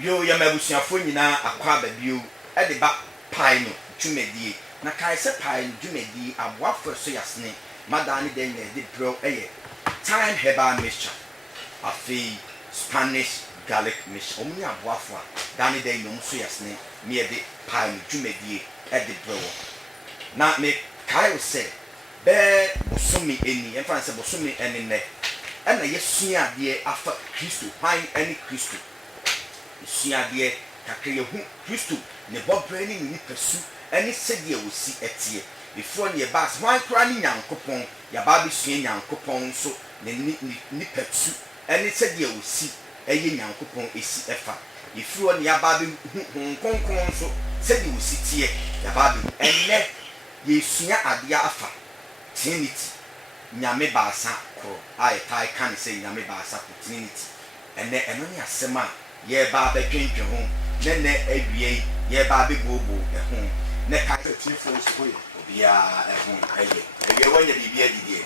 Yo ya mabusuafo nyina akwa ba bio e de ba pai no dwumadie na kai se pai dwumadie aboafo so yasne madani den na de bro eye time herbal mixture afi Spanish garlic mixture omni aboafo a dani den no so yasne me de pai dwumadie e de bro na me kai se be bosumi eni en france bosumi eni ne e na yesua de afa Kristo pai eni Kristo suade kakra yehu Kristo ne bobre ni ni pesu eni sedie wosi etie before ne bas wan kra ni Nyankopon ya ba bi sua Nyankopon so ne ni pesu eni sedie wosi eye Nyankopon esi efa before ne ya ba bi konkon so sedie wosi tie ya ba bi enne yesua ade afa Trinity nyame baasa ko ai tai kan say nyame baasa ko Trinity enne eno ni asema ye ba be twentwe ho ne awie ye ba be bobo ho ne ka tifo so ho ye obia ho aye wonya bibia didie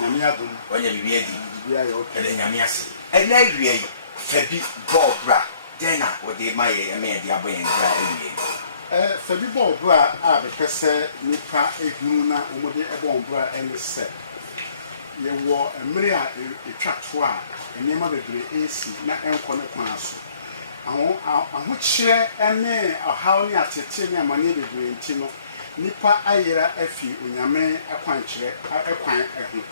nyame adum wonya bibia di bibia ye ene nyame ase ene awie fabi bobra dena ode ma ye me de aboyen dra awie fabi bobra a be pese nipa ehunu na omode ebobra ene se ye wo emre a etwato a enema bebre esi na enko ne kwan so aho kire ene ahaw ne atete ne amane bebre nti no nipa ayera afi onyame akwan kire akwan eho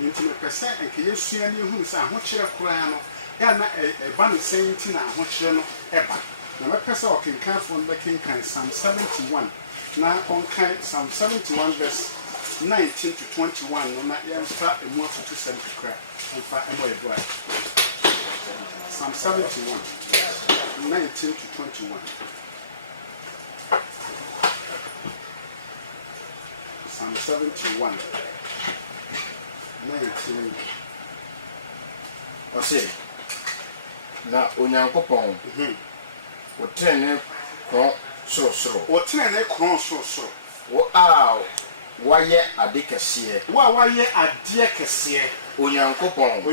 nti me pese enke yesua ne ehunu se aho kire kura no ya na eba ne senti na aho kire no eba na me pese o kenkan fon be kenkan Psalm 71 na konkan Psalm 71 verse 19 to 21 no na yemfa emu atutu sem kra emfa emo yebra Psalm 71 19 to 21 Psalm 71 19 ose na Onyankopon wotrene ko sorosoro wotrene ko sorosoro wo a waye ade kese waye ade kese Onyankopon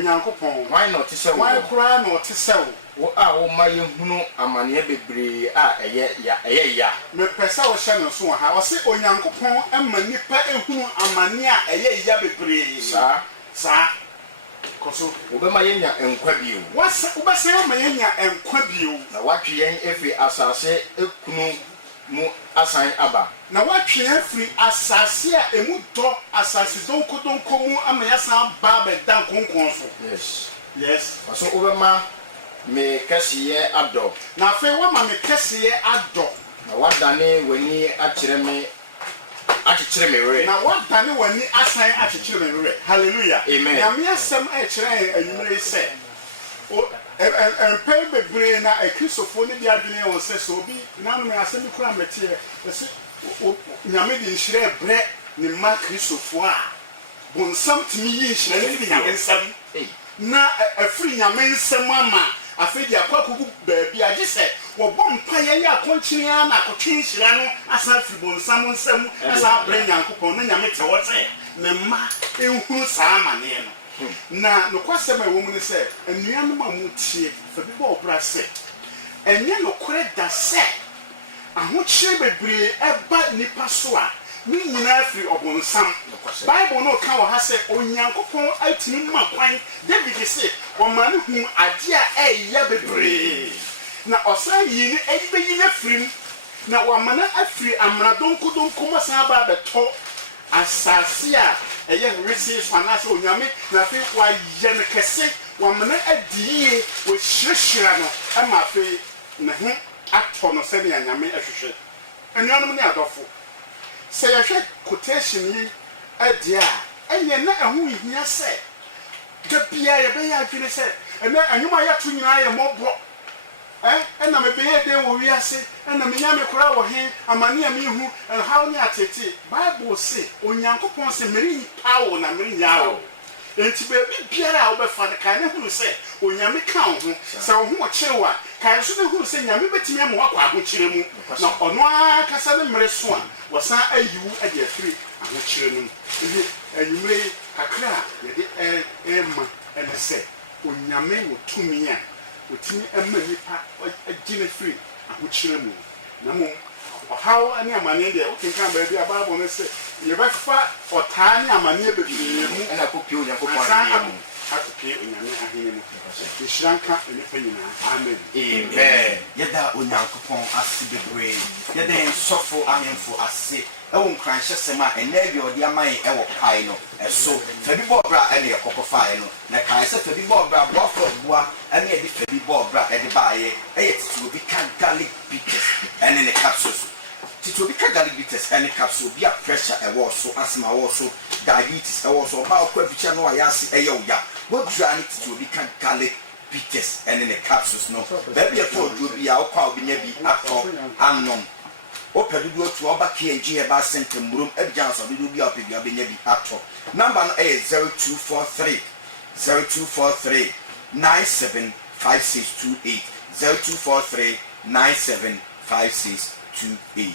why not say why cry not say wo a wo maye hunu amane bebre a eye ya me pesa wo hye no so ha wo se Onyankopon ama nipa ehunu amane a eye ya bebre sa koso obema yenya enkwa bio wobese o ma yenya enkwa bio na watwe yen efi asase ekunu mu asan aba na watwe afri asase a emu do asase donko mu amayasan ba be dan konkon so yes so obema me kasiye ado na fe wa ma me kasiye ado na wadane wani akire me we na wadane wani asan akire me we hallelujah amen ya me asem akire anyumre se o pay bebre na ekrisofo ne dia dwene won se so bi na no me asem kura metie se nyame di nhire bre ne ma krisofo a bonsam timi yi nhire ne di nyame nsam na afri nyame nsam ama afedi akwakugu baabi age se wo bom paye ya konchinia na akotwe nhire no asa afri bonsam nsam asa bre Nyankopon na nyame te wote ne ma ehunu saa amane no na no kwasema ewo mu ne se anuanom amutie fa bi bo bra se enye no kore da se ahochire bebre eba nipa so a ni nyina afiri obonsam Bible no ka wo ha se Onyankopon atimi ma kwan David se o ma ne hu ade a eya bebre na osan yi ni eyibeyi na firim na wo ma na afiri amra donko masa ba beto asase a eye resi fanase onyame na fe wa ye ne kese wa mena adie wo hirehira no ama fe ne ho ato no se ne anyame ahwehwe anuanom ne adofo se ye hwe quotation yi adia enye na ehu hia se de bia ye be ya adwene se ena anyuma ya to nyina ye mobro ena me be ye den wo wiase ena me nyame kora wo he amane a me hu how ni atete Bible say Onyankopon se meri pawo na meri nyawo enti be biara a wo be fa kan ne hu se onyame ka wo ho se wo ho kyerewa kan so ne hu se nyame betimi am wakwa ho kyere mu na ono akasa ne mere so a wo san ayiwu ade afiri ho kyere no ibi anyumre kakra ye de ma ene se onyame wo tumi a otimi emma nipa agine free ahokyere mu na mom how ani amane de o kenkan ba bia Bible no say ye ba fa otaa ni amane bebree mu na kopi Onyankopɔn ahene mu akopie Onyame ahene mu ehyiranka nipa nyina amen amen yɛda Onyankopɔn ase bebree yɛda nsɔfo ahemfo ase ɛwɔ nkranhyɛsɛm a ɛnɛ bi ɔde aman ɛwɔ pae no ɛso fabi bɔɔbra ɛne ɛkɔkɔfae no na kae sɛ fabi bɔɔbra boafo bua ɛne ɛde fabi bɔɔbra ɛde baayɛ ɛyɛ tete obi ka garlic bitters ɛne ne capsules tete obi ka garlic bitters ɛne capsules obi a pressure ɛwɔ so asthma ɛwɔ so diabetes ɛwɔ so ɔbaa ɔkɔ afikyɛ no ɔyɛ ase ɛyɛ oya wɔdura ne tete obi ka garlic bitters ɛne ne capsules no baabi ɛfɔ oduo bi a ɔkɔ a obi nya bi atɔ anom opa dudu otu oba KNG eba center murum ebjan so dudu bi opa bi abenya bi ato number no is 0243 975628 0243 975628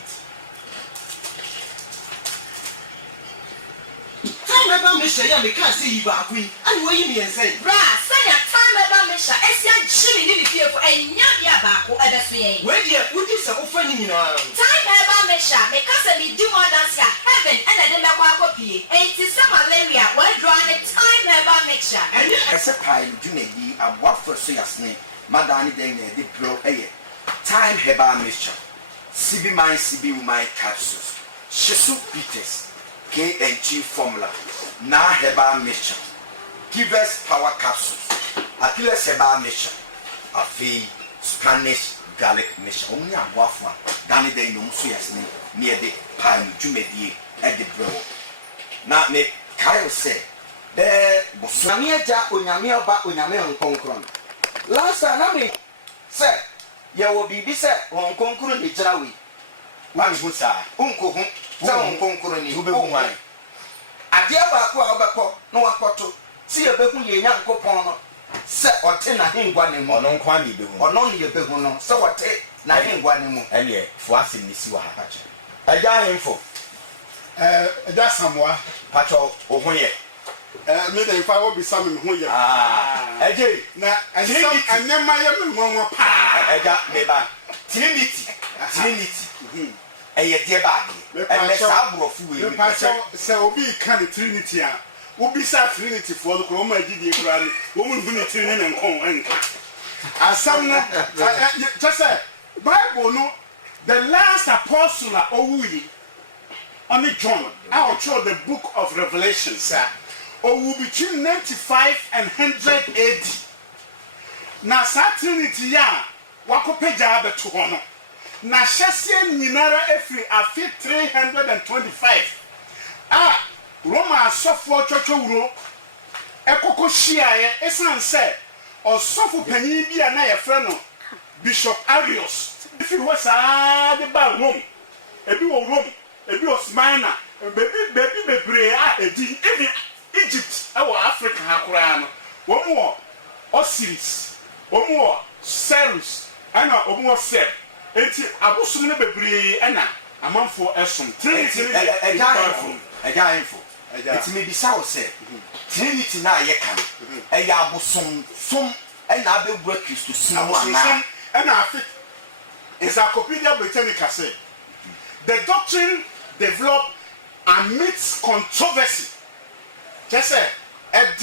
time eba me share ya me ka say yi ba akui ani wo yi me ensay bra sanya time eba me sha esia jimi ni fie ko enya bia ba ko ebe so yen we die udi se wo fani nyina time eba me sha me ka say me di more than sia heaven and the me kwa kopie enti se malaria we draw ne time eba me sha eni ese pai dunedi aboafo so yasne madani den na de bro eye time herbal mixture sibi woman capsules shisu bitters KNG formula na herbal mixture give us power capsules Achilles herbal mixture afi Spanish garlic mixture only aboafo dani den no so yasne near the pan jumedie e de bro na me Kyle say Onyame agya Onyame oba Onyame nkonkron last time na me say ye wo bibi say nkonkron ni gira we wan hu sa unko hu say nkonkron ni ube hu wan ade ba ko a obekọ na wakoto si ye behu ye Nyankopon no say ote na hengwa ne mu ono nkwa ni be hu ono ne ye behu no say ote na hengwa ne mu ene fo asim ni si wa ha pacho agya hemfo da samwa pacho ohoye me dey fa wo bi sam me ho ye agye na anema ye me nwa pa agya me ba trinity eye de ba de e sa brofo we me pacho se obi ka the trinity a obi sa trinity fo no ko ma gidi kurare wo mu hu trinity ne nkon enka asam no just say Bible no the last apostle owuyi on John out of the book of Revelation sir or between 95 and 100 AD. Na sa Trinity ya wakopeja abeto hono. Na hyese nyinara efri afi 325. Roma asofo twotwo wuro ekoko hyiaye esan se osofo panyin bi na ye frɛ no Bishop Arius. If was de ba Rome. Ebi wo Rome, ebi wo Smyrna, baby bebre edi even Egypt ewo Africa hakura no wo Osiris wo Cyrus ana wo Seb enti abosum ne bebre ana amanfo esom Trinity agya info enti me bisa wo se Trinity na ye kan eya abosom som ana abegura Kristo sum ana afi Encyclopedia Britannica say the doctrine developed amidst controversy. Just say, but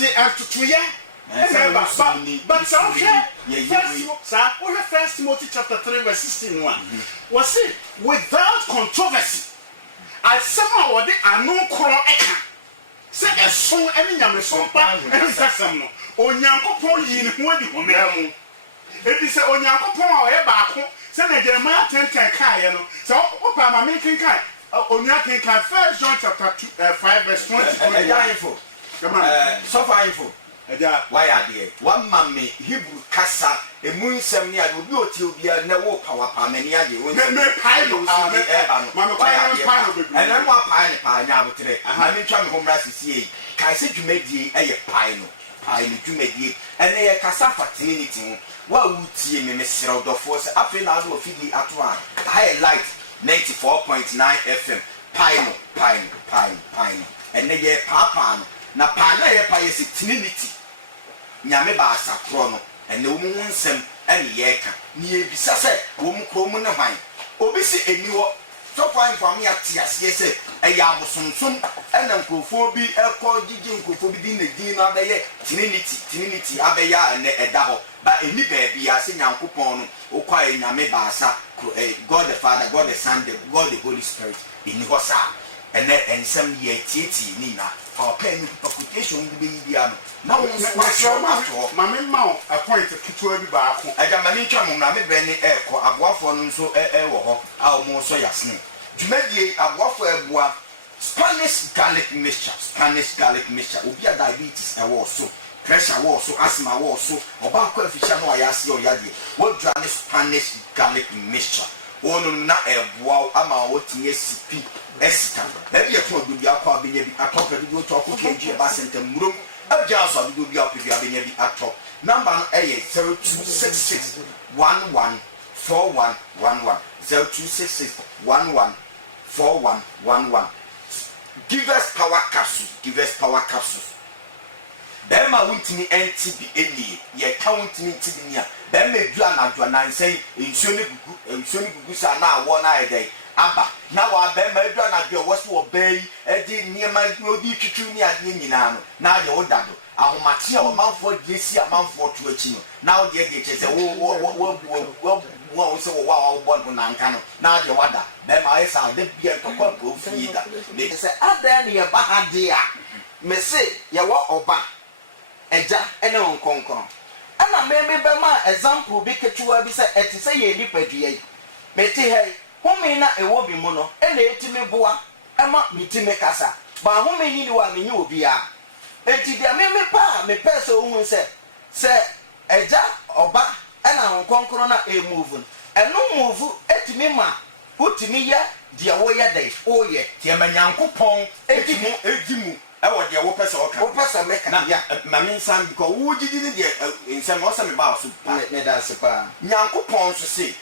First Timothy chapter 3 verse 16 was it without controversy. As someone what they are no call say a song any yam song and Sassam Onyankopon yin who the woman. It is Onyankopon or Ebako, Senator Jeremiah 10 Kayano. So, Opa making kind. Onyakin can 1 John chapter 5 verse 20. Info. So far info. Why are they? One mammy Hebrew Kasa, a moon sem near the beauty of your no power pamania. And I'm more pine now today. I'm in trouble home rest see. Can say you made ye a pine. Pine you made ye and a cassava tinity. What would see me, Miss Rodo Force up in out of Fidi at one. High light 94.9 FM. Pine. And they get papa. Na pana ye pa yesi trinity nyame ba asakro no ene wo mu nsem ɛne yɛka ne yɛbisa sɛ wɔn kurom ne hwan obi si ani hɔ sɔfo mfam ya te aseɛ sɛ ɛyɛ abosonsom ɛna nkurɔfoɔ bi ɛkɔ gyigye nkurɔfoɔ bi di ne din no abɛyɛ trinity abɛyɛ a ɛnɛ ɛda hɔ ba ɛni baabi a sɛ nyankopɔn no wokɔ a nyame baasa God the Father, God the Son, God the Holy Spirit ɛni hɔ saa ɛnɛ ɛnsɛm yɛ tietie ne nyinaa fa ɔpɛ no quotation bi bɛyi bia no na wo nso ato hɔ mame ma wo appoint ketewa bi baako agya ma mentwa mo mmara me brɛ ne ɛɛkɔ aboafoɔ no nso ɛwɔ hɔ a ɔmo nso yɛasene dwumadie aboafoɔ ɛboa Spanish garlic mixture obi a diabetes ɛwɔ so pressure wɔ so asthma wɔ so ɔbaakɔ afihyia no ɔyɛ aseɛ ɔyadeɛ wɔdura ne Spanish garlic mixture wɔn na ɛboa ama wɔtumi asipi ɛsika baabi yɛto adodo bi akɔ abɛnya bi atɔ pɛ dodo to akɔ kg ɛba sɛntɛm murom agya so adodo bi apɛ bi abɛnya bi atɔ number no ɛyɛ 0266 114111 0266 114111 give us power capsule bɛrima wontumi ɛnti bi ɛnie yɛka wontumi nti bi nia bɛrima edu anadwo nansɛn nsuo ne gugu saa na awɔ na ayɛ dɛ aba na wa bɛrima edu anadwo wɔ so wɔ bɛɛ yi ɛde nneɛma odi twitwi ne adeɛ nyinaa no na ayɛ wo dado ahomate a ɔmanfoɔ de esi amanfoɔ to akyi no na wo deɛ kyɛ sɛ wo sɛ wo wa bɔ no nanka no na ayɛ wada bɛrima ayɛ saa de bia kɔkɔ ko fie da ne sɛ adan ne yɛ ba ha de a me se yɛwɔ ɔba ɛgya ɛne wɔn kɔnkɔn ɛna mmemme bɛma example bi ketewa bi sɛ ɛte sɛ yɛ nipadua yi mete ha yi home na ɛwɔ bi mu no ɛna ɛtumi boa ɛma metumi kasa ba home yi ni wa menye obi a enti deɛ mmemme pa a mepɛ sɛ ohun sɛ ɛgya ɔba ɛna wɔn kɔnkɔn na ɛmove ɛno move ɛtumi ma wotumi yɛ deɛ wɔyɛ dɛ ɔyɛ deɛ ma nyankopɔn ɛdi mu ɛwɔ deɛ wopɛ sɛ ɔka meka ya mame nsan bi kɔ wogyidi ne deɛ nsɛm ɔsɛ me baa so ne da se paa nyankopɔn nso se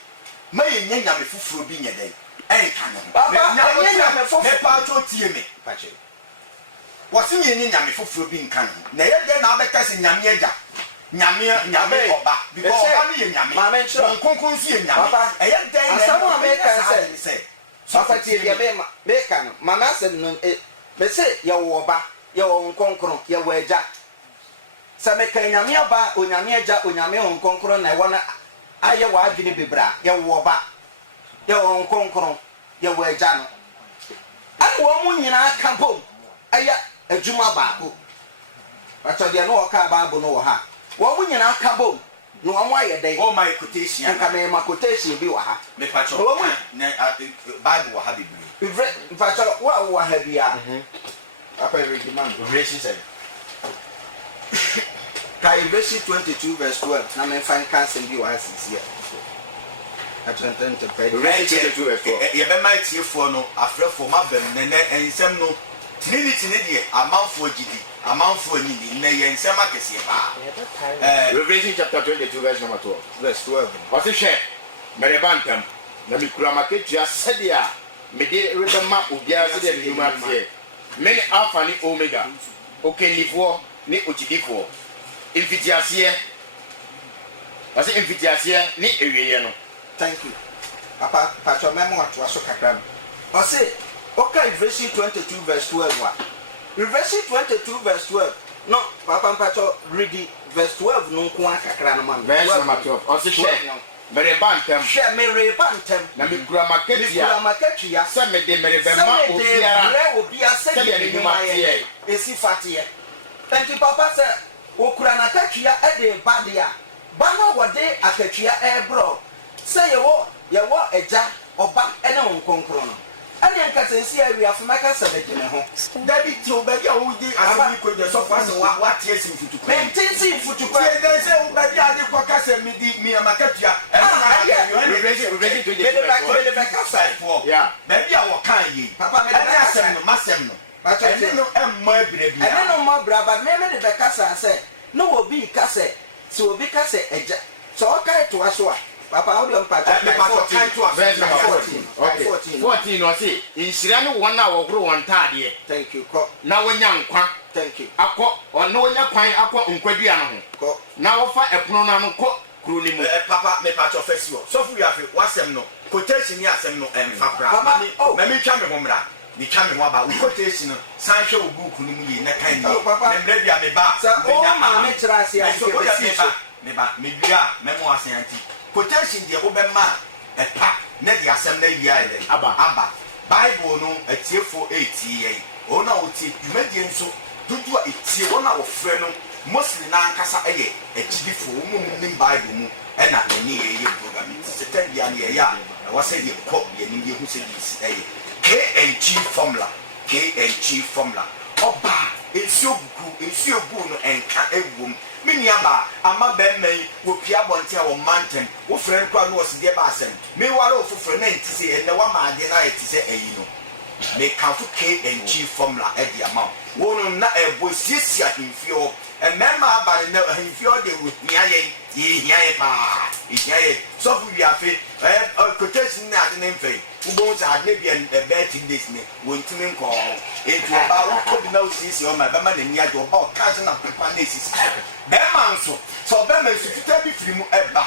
ma yɛnyɛ nyame foforɔ bi nyɛ dɛn ɛnka ne ho mepa atwo tie me wɔse yɛnyɛ nyame foforɔ bi nka ne ho na ɛyɛ dɛn na wobɛka sɛ nyame agya nyame ɔba because ɔba no yɛ nyame nkonkron nso yɛ nyame ɛyɛ dɛn na asɛm a meka sɛ papa tie deɛ meka no mama asɛm no me se yɛwɔ ɔba yɛwɔ nkonkron yɛwɔ agya sɛ meka nyame aba onyame agya onyame nkonkron na ɛwɔ no ayɛ wɔ adwene bebree a yɛwɔ ɔba yɛwɔ nkonkron yɛwɔ agya no ɛna wɔn mu nyinaa ka bom ɛyɛ adwuma baako atɔ deɛ no wɔka baabo no wɔ ha wɔn mu nyinaa ka bom na wɔn ayɛ dɛn oh my quotation nka me ma quotation bi wɔ ha mepatɔ na bible wɔ ha bebree mfakyɛ wo a wowɔ ha bi a apa ɛredi ma Revelation 7 ka Revelation 22 verse 12 na memfa nka asɛm bi wɔ ha sisi a atwɛntɛntɛpɛ Revelation 22 verse 12 yɛbɛma atiefoɔ no afrɛfoɔ mabɛm nɛnɛ nsɛm no tene deɛ amanfoɔ gyidi amanfoɔ nyini na yɛ nsɛm akɛseɛ paa Revelation chapter 22 verse number 12 verse 12 ɔse hwɛ mɛreba ntam na mekura maketua sɛdeɛ a mede rebɛma obiara sɛdeɛ ne nnwuma teɛ me ne alpha ne omega okannifoɔ ne okyidifoɔ mfitiaseɛ ɔse mfitiaseɛ ne awieɛ no thank you papa patro memo atoa so kakra no ɔse okay Revelation 22 verse 12 wa Revelation 22 verse 12 no papa patro read verse 12 no nko akakra no man verse number 12 ɔse hwɛ mɛreba ntam hwɛ mɛreba ntam na mekura maketua sɛ mede mɛrebɛma obiara sɛdeɛ ne nnwuma yɛ ɛsi fateɛ enti papa sɛ wɔkura n'akatua ɛde ba de a ba no wɔde akatua ɛrebrɛ sɛ yɛwɔ agya ɔba ɛne wo nkonkron no ɛne nka sɛ nsi awiafo mɛka sɛ mede me ho dabi tiw baabi a wodi asɛm yi kɔgya sɔfo asɛ wate asi mfutukwan mente nsi mfutukwan tie dɛ sɛ wo baabi a de kɔka sɛ mede miyamakatua mede bɛka sɛ baabi a wɔkaa yei ɛne asɛm no masɛm no ɛne no ɛmmɔ abira bia ɛne no mmɔ abira ba mede bɛka sɛ na obi ka sɛ obi ka sɛ agya sɛ ɔkae toa so a papa how do you impact verse number 14 okay 14 no say nhyira ne wɔn a wɔhoro wɔn taadeɛ thank you na wonya nkwa thank you akɔ ɔno wonya kwan akɔ nkwadua no ho na wɔfa ɛpono no ano kɔ kuro ni mu papa me patch festival so fu ya fe wasem no quotation ni asem no emfa bra mami twa me homra me twa me ho aba quotation no san hwe o book ni mu yi na kan ni emre bia me ba o ma me kira ase ase me ba me bia me mo asen anti quotation de o be ma pa na de asem na yia ile aba bible no atiefo 8 yi o na o ti dwumadie nso dudu a etie o na wo frɛ no mostly na nkasa eye ejidifo o mu nim bible mu e na eni ye program setan dia ne ya wa se ye ko ye nim ye hu se yi eye KNG formula oba ensio bu no enka ewum miniaba ama bemmen wo pia bonte a wo manten wo frɛ kwa no oside ba asem me ware ofoforo na ntise ene wa ma ade na etise eyi no me kanfo KNG formula e dia ma wono na ebo siesia himfio emema aba na himfio de wo hiaye pa hiaye so fu wi afi quotation na ade na mfei ubon sa ade bia bet days ne wontimi nko etu ba wo bi na osisi o ma ba ma na ni ajo ba o ka na pepa na esisi be man so be ma sufuta bi firi mu eba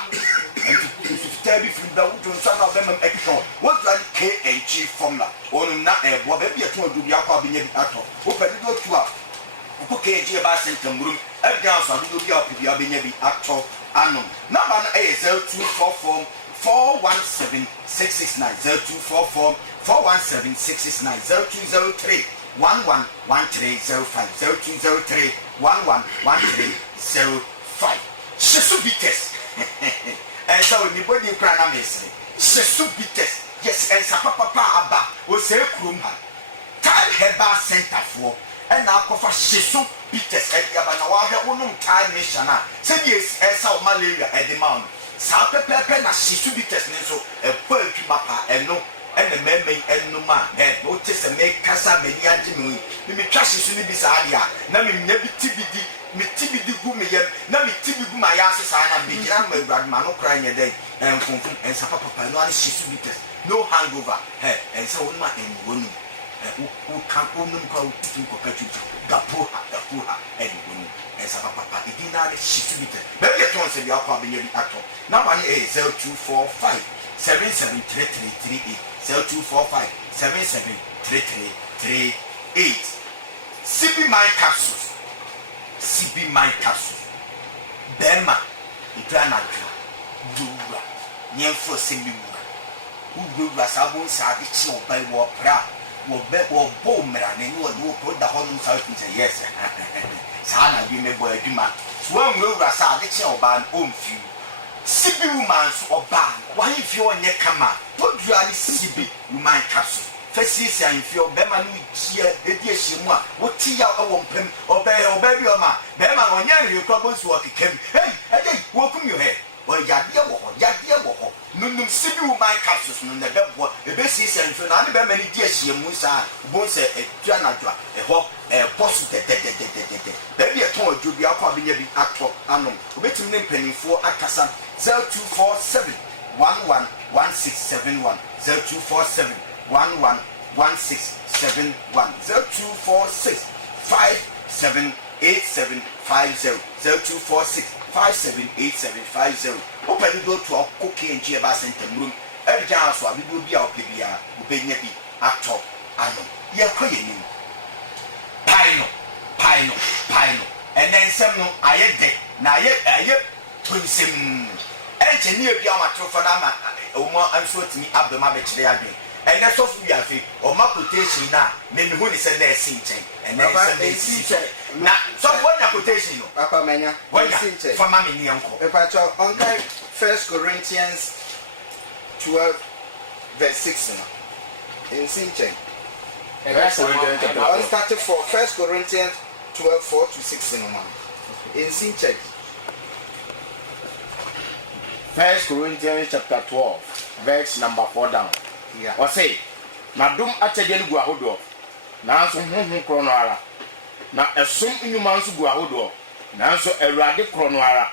sufuta bi firi da wo nsa na be ma ekko wo try KNG formula onu na ebo ba bi eto odu bi akwa bi nya bi ato wo pedi do tu a ko KNG ba sentamburum ebia so do bi api bi abenya bi ato anom number na 0244 417 669 0244 417 669 0203 111305 0203 111305 Shesubites and so anybody in Krana Messi Shesubites yes and Sapapa Abba was a Krumha Time Heba Center for and now cover Shesubites at Yabanawa Unum Time Mishana said yes as our malaria at the mountain Sape pepe na Shesubites so a pearl mapa and no and the men and no man and notice and make Casa Menia Jimmy. Me trash is to be Sadia. Now me never TBD, me TBD go me yet. Now me TBD my asses and be young man no crying a day and confirm and Sapa no Shesubites. No hangover. Hey, and so on my and one who can't own them called to perpetuate Gapuha and one. Papa, it did not shift it. Maybe a ton said the alcohol being actor. Now, 0245 773338 0245 773338 CB Mind Capsules. Bema, Itranaka, Dura, Nienfo Simiwa, who grew Rasabo Sadichi or by war pra, or bet or bomber, and you will put the whole south into yes. Sana bi me boy adwuma so wan wura sa de che oba on fi sibi woman so oba wan fi onye kama to dua ni sibi woman capsule fesi si an fi oba ma no tie edi ehyimu a wo ti ya wo mpem oba bi o ma be ma onye ri ko bo so okekam hey ejei wo kum yo he o yade wo ho nunum sibi woman capsules no na bebo ebe si si an fi na be ma ni di ehyimu sa bo se edua na dua ho boss de baby a ton jobi akwa benya bi actor anom obetim ne mpanifo akasa 0247 111671 0247 111671 0246 578750 0246 578750 open go to our cookie and GBA center room every so abi bi a opebia obenya bi actor anom ye koyeni Pino, and then some no ayede, na ye twinsim. Engineer Biama Trofanama, Oma, and so to me up the Mabich de Agri. And that's what we have or my quotation now, men who is a less sing, and then now, so what a quotation, Papa Mania, what for Mammy Uncle. If I talk on 1 Corinthians 12, verse 6 in Sinchen. I started for 1 Corinthians 12, 4 to 6 in Sinchek. 1 Corinthians chapter 12, verse number 4 down. Yeah. Or say, Madum Achadian Guahodo, Nanso Hum Cronoara, na assume in your man's Guahodo, Nanso a radic cronoara.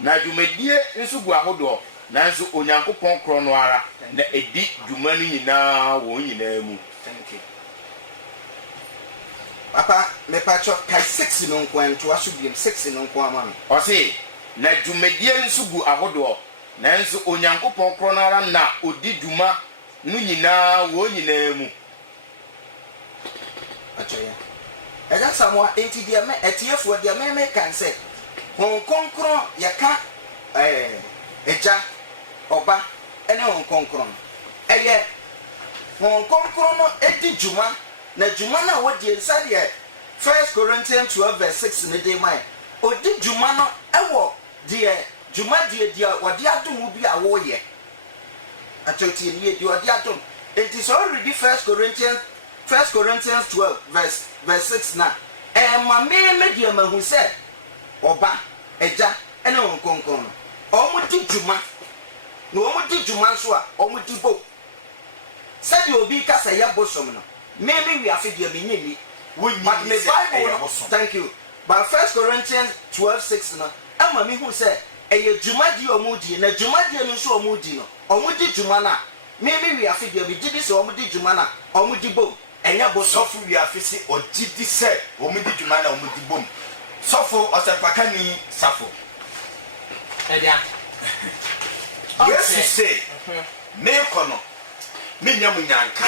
Now you may dear Insu Guahodo, Nanso Onyanko Pon Cronoara, the Edi Jumani now won in Emu. Thank you. Papa, me patcho kai 6 non kwan to asu bi 6 non kwan ma. O say, na dwumadie nso gu ahodoɔ nanso onyankopɔn korɔ no ara na odi dwuma no nyinaa wɔ nyinaa mu achoya ɛda samoa enti deɛ me ɛtiefoɔ deɛ me kan sɛ hon konkron yɛka ɛgya ɔba ɛne hon konkron ɛyɛ hon konkron no edi dwuma na dwuma na wɔdi nsa deɛ 1 Corinthians 12:6 ne de mai odi dwuma no ɛwɔ deɛ dwuma deɛ wɔde adom bi a wɔyɛ atoti ne yɛ deɛ wɔde adom enti so already 1 Corinthians 12:6 na ma me deɛ mahu sɛ ɔba ɛgya ɛne hon konkron no ɔmo di dwuma na ɔmo di dwuma nso a ɔmo di bo sɛdeɛ obi kasa yɛ bosom no me wi afi deɛ me nyimi but me Bible no thank you but 1 Corinthians 12:6 no ama me hu sɛ ɛyɛ dwuma di ɔmo di na dwuma di no nso ɔmo di no ɔmo di dwuma na me wi afi deɛ me gidi sɛ ɔmo di dwuma na ɔmo di bo ɛnyɛ bosom sɔfo wi afi sɛ ɔgidi sɛ ɔmo di dwuma na ɔmo di bom sɔfo ɔsɛmpakani safo ɛdia yesu sɛ meekɔ no menya mu nyanka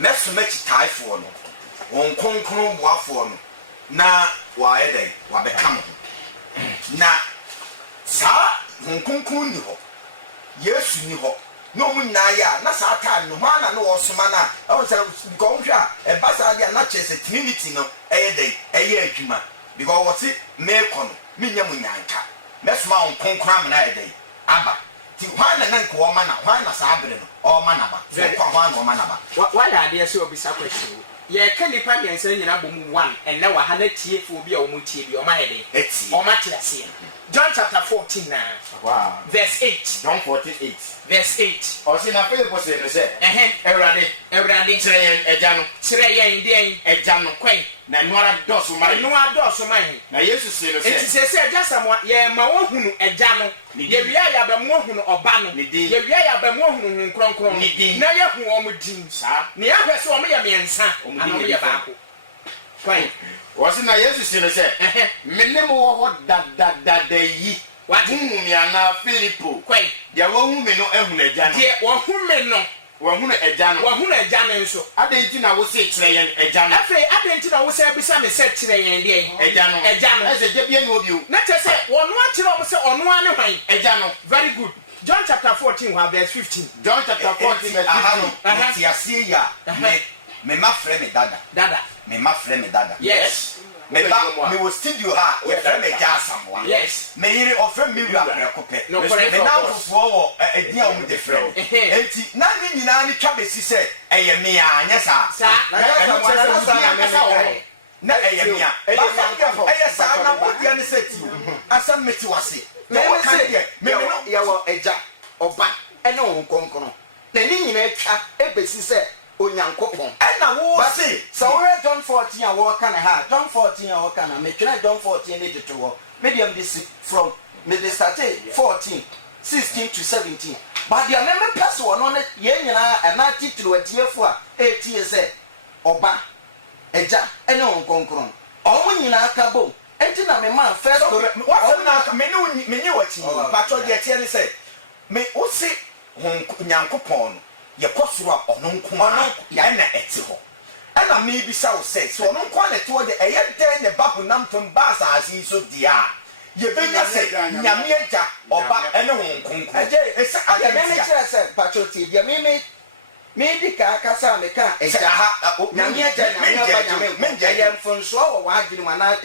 mɛsoma kyitaaefoɔ no wɔn kronkron boafoɔ no na wɔayɛ dɛn wɔabɛka mo ho na saa wɔn kronkron ni hɔ yesu ni hɔ na ɔmo nyinaa yɛ a na saa taa no ho ana na wɔsoma no a ɛwɔ sɛ nkɔnhwɛ a ɛba saa deɛ na kyerɛ sɛ trinity no ɛyɛ dɛn ɛyɛ adwuma because wɔte meekɔ no menya mu nyanka mɛsoma wɔn kronkron amena yɛ dɛn aba ti hwan na nka wɔma na hwan na saa abere no ɔma na ba kwa hwan na ɔma na ba wala adeɛ sɛ obisa question yɛka nipa mmiɛnsa nyinaa bɔ mu 1 ɛnɛ wɔ ha na tiefo bi a wɔn tie bi ɔma yɛ de eti ɔma te aseɛ John chapter 14 na wow verse 8 John 14:8 verse 8 ɔsi na Philip sɛ no sɛ Awurade kyerɛ yɛn ɛgya no kyerɛ yɛn deɛn ɛgya no kwan na ɛnoara dɔso ma ɛno adɔɔso ma yɛn na Yesu sɛ no enti sɛ sɛ agya samoa yɛma wɔhunu agya no yɛwia yɛabɛmu wɔhunu ɔba no Ne din. yɛwia yɛabɛmu wɔhunu Honhom Kronkron Ne din. na yɛhu wɔn din saa ne yɛahwɛ sɛ wɔn yɛ mmiɛnsa Wɔn ana din wɔn yɛ yɛ baako kwan wɔsi na Yesu sɛ no sɛ me ne mo wɔ hɔ dadadada yi Wate. wohu me anaa Filipo kwan deɛ wahu me no ahunu agya no deɛ wɔhu me no wahunu agya no wɔhunu agya no nso adɛn nti na wose kyerɛ yɛn agya no afei adɛn nti na wo sɛ bisa me sɛ kyerɛ yɛn deɛ agya no agya no ɛsɛ gya bia ne wɔ bio na kyerɛ sɛ wɔno akyerɛ wɔn sɛ ɔno ane hwan agya no very good John chapter 14 verse 15 John chapter 14 verse aha no 15 mete aseɛ yi a me ma frɛ me dada dada me ma frɛ me dada yes me ba me wɔ studio ha yɛfrɛ me gya asamoa yes me yere ɔfrɛ me wi aprɛko pɛ No, me correct. namfofoɔ wɔ ɛdin a wɔn de frɛ wo enti na ne nyinaa ne twa bɛsi sɛ ɛyɛ me a nyɛ saa saa na ɛno kyerɛ sɛ wo din ankasa wɔ hɔ na ɛyɛ me a ɛyɛ saa na wodeɛ ne sɛ ti asɛm mete wase na mɛmɛ wɔka deɛ sɛ me no yɛwɔ ɛgya ɔba ɛne hon konkron na ne nyinaa twa ebesi sɛ onyankopɔn ɛna wo But se sɛ wɔyɛ John 14 a wɔka ne ha John 14 a wɔka na metwena John 14 ne de to hɔ medium de si from me de start 14 16 to 17 but deɛ mɛmɛ pɛ so ɔno ne yɛn nyinaa ɛna titiri atiefo a etie sɛ ɔba ɛgya ɛne hon konkron ɔmo nyinaa ka bom enti na me man first wasɛm na me ne menye wakyi patɔ deɛ teɛ ne sɛ me wo se nyankopɔn no yɛkɔ soro a ɔno nko a ɛna ɛte hɔ ɛna mebisa wo sɛ sɛ ɔno nko a na ɛte hɔ de ɛyɛ dɛn ne ba honam fam ba asase yi so deɛ a yɛbɛnya sɛ nyame agya ɔba ɛne ho nkonkron ɛgye ɛsɛ deɛ ayɛ mɛmɛ ntia kyerɛ sɛ patɔ tie deɛ medi ka kasa a meka sɛ ɛgya aha nyame agya nyame aba nyame nkɔ ɛyɛ mfonsoɔ wɔ w'adwene mu anaa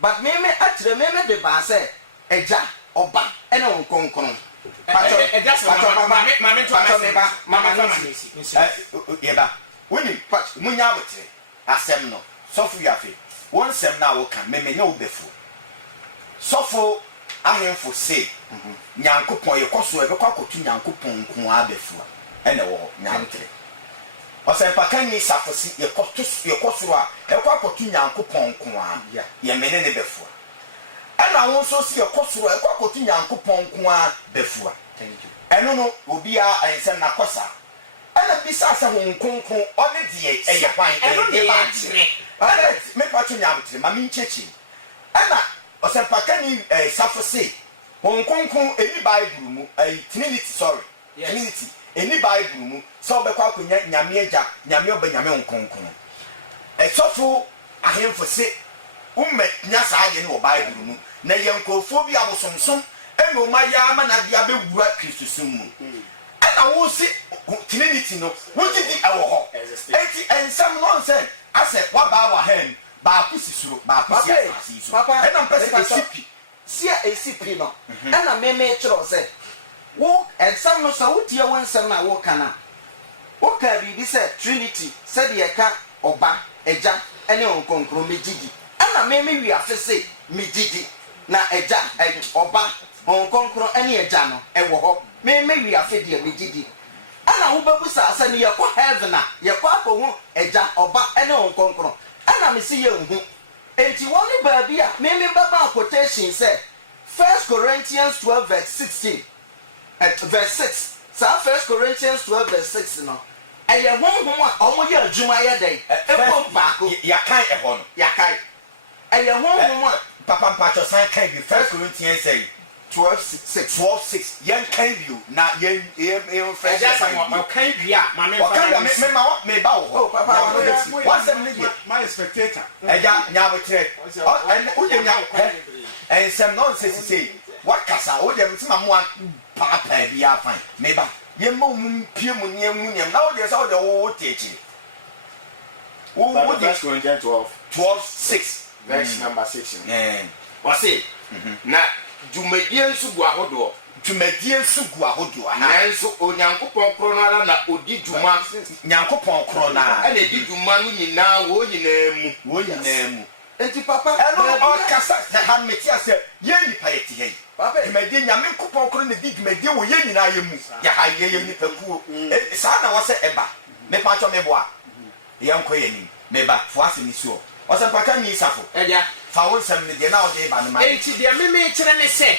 but mɛmɛ akyerɛ mɛmɛ de baa sɛ ɛgya ɔba ɛne hon konkron ɛgya samoa maame to yɛba wonim munya abotere asɛm no sɔfo wiafe wɔn nsɛm no a woka memenya wo bɛfuo sɔfo ahemfo se nyankopɔn yɛkɔ so ɛbɛkɔ akɔto nyankopɔn nko a bɛfuo ɛna wɔ nyantere ɔsɛmpakani safo si yɛkɔ soro a ɛkɔ akɔto nyankopɔn nko a yɛmene ne bɛfuo ɛna wo nso si yɛkɔ soro a ɛkɔ akɔto nyankopɔn nko a bɛfuo ɛno no obiara ɛnsɛm nakɔsa ɛna bisa sɛ ho nkonkron ɔne deɛ ɛyɛ kwan ɛno deɛ yɛakyerɛ ɛna mepa to nyabotere ma menkyekyi ɛna ɔsɛmpakani safo se wɔn nkonkron ɛni bible mu trinity sorry trinity ɛni bible mu sɛ ɔbɛkɔ akɔnya nyame agya nyame ɔbɛ nyame nkonkron ɛsɔfo ahemfo se umma nya saa de ne wɔ bible mu na yɛn nkurɔfoɔ bi abosomsom ɛna ɔma yɛ ama na de abɛwura kristo som mu ɛna wo se trinity no wogye di ɛwɔ hɔ enti ɛnsɛm no nsɛ asɛ wabaa wɔ ha mu baako si soro baako si asase so ɛna mpɛ sɛ ɛsipi sia esipi no ɛna meme kyerɛw sɛ wo ɛnsɛm no so wotie wo nsɛm na wo kana wo ka biribi sɛ trinity sɛdeɛ ka ɔba agya ɛne nkonkron megidi ɛna meme wi afe se megidi na agya ɔba nkonkron ɛne agya no ɛwɔ hɔ meme wi afe deɛ megidi ɛna wo bɛbu sa asɛ ne yɛkɔ heaven a yɛkɔ akɔhu agya ɔba ɛne nkonkron ɛna me se yɛ nhu enti wɔne baabi a meme bɛba quotation sɛ 1 Corinthians 12 verse 16 verse 6 saa 1 Corinthians 12 verse 6 no ɛyɛ honhom a ɔmo yɛ adwuma yɛ dɛn ɛbɔ baako yɛkan ɛhɔ no yɛkae ɛyɛ honhom a papa mpatwɔ san kan bi 1 Corinthians say 12:6 yɛn kan bi o na yɛn fɛ ɛgya sɛ ɔkan bi a maame ɔkan me ba wɔ hɔ papa wasɛm ne deɛ my spectator ɛgya nyabotrɛ woyɛ nya ɛnsɛm na ɔnsɛ sisei wakasa wodeɛ msema moa paapaa bi afan meba yɛma wo mu mpie mu ne ɛmu neɛm na wodeɛ sɛ wode wowo te akyiri wode 1 Corinthians 12:6 verse number 6 wɔse na dwumadie nso gu ahodoɔ dwumadie nso gu ahodoɔ ha nanso onyankopɔn korɔ no ara na ɔdi dwuma nyankopɔn korɔ no a ɛna ɛdi dwuma no nyinaa wɔn nyinaa mu enti papa ɛno ɔkasa ha mmetia sɛ yɛn nipa yɛte ha yi dwumadie nyame nkopɔn korɔ na di dwumadie wɔ yɛn nyinaa yɛ mu yɛha yɛyɛ nipakuo saa na wɔsɛ ɛba mepatwɔ meboa yɛnkɔ yɛ nim meba fo asɛm ne suɔ ɔsɛ mpaka nyi safo ɛgya fa wo nsɛm ne deɛ na wode ba no ma enti deɛ meme kyerɛ ne sɛ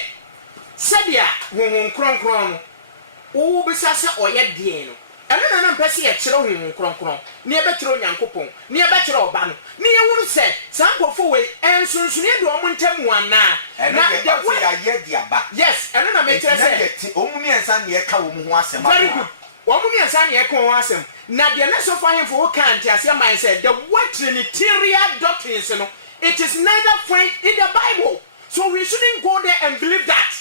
sɛdeɛ honhom kronkron no wobisa sɛ ɔyɛ deɛ no ɛno na na mpɛ sɛ yɛkyerɛ honhom kronkron ne yɛbɛkyerɛ onyankopɔn ne yɛbɛkyerɛ ɔba no ne yɛhunu sɛ saa nkɔfo wei ɛnsonsoneɛ de ɔmo ntam mu anaa na yɛayɛ de aba yes ɛno na mekyerɛ sɛ ɔmu mmiɛnsa ne yɛka wɔ mu ho asɛm very good wɔn mu mmiɛnsa ne yɛka wɔn asɛm na deɛ ne sɔfo ahemfo wo ka nteaseɛ man sɛ the word trinitarian doctrines no it is neither found in the Bible so we shouldn't go there and believe that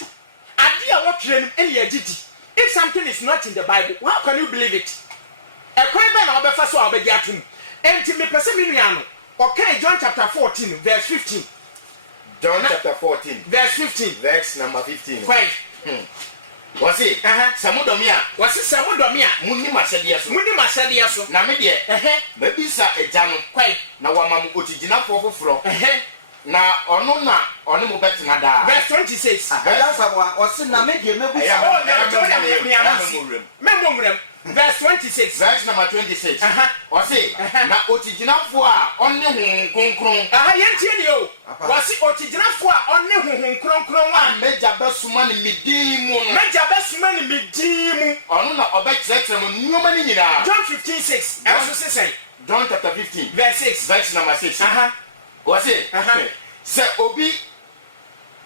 ade a wɔtwerɛ no ɛne yɛgyegyi if something is not in the Bible how can you believe it ɛkwan bɛn na wɔbɛfa so a wɔbɛgye atom enti mepɛ sɛ me nua no ɔkae John chapter 14 verse 15 John chapter 14 verse 15 verse number 15 kwai wɔse sɛ modɔme a wɔse sɛ modɔme a munnim ahyɛdeɛ so munim ahyɛdeɛ so na me deɛ mabisa agya no kwai na wama mo otigyinafoɔ foforɔ na ɔno na ɔne mo bɛtena daa verse 26 ɛgya samoa ɔse na me deɛ mebu Ɛyɛ sa memongwerɛm verse 26 verse number 26 ɔse na otigyinafoɔ a ɔne honhom kronkron yɛntie ne o wɔse ɔtigyinafoɔ a ɔne honhom kronkron a mɛgya bɛsoma ne me din mu no mɛgya bɛsoma ne me din mu ɔno na ɔbɛkyerɛkyerɛ mo nneɔma no nyinaa John 15:6 ɛnso sesɛn John chapter 15 verse 6 verse number 6 wɔse sɛ obi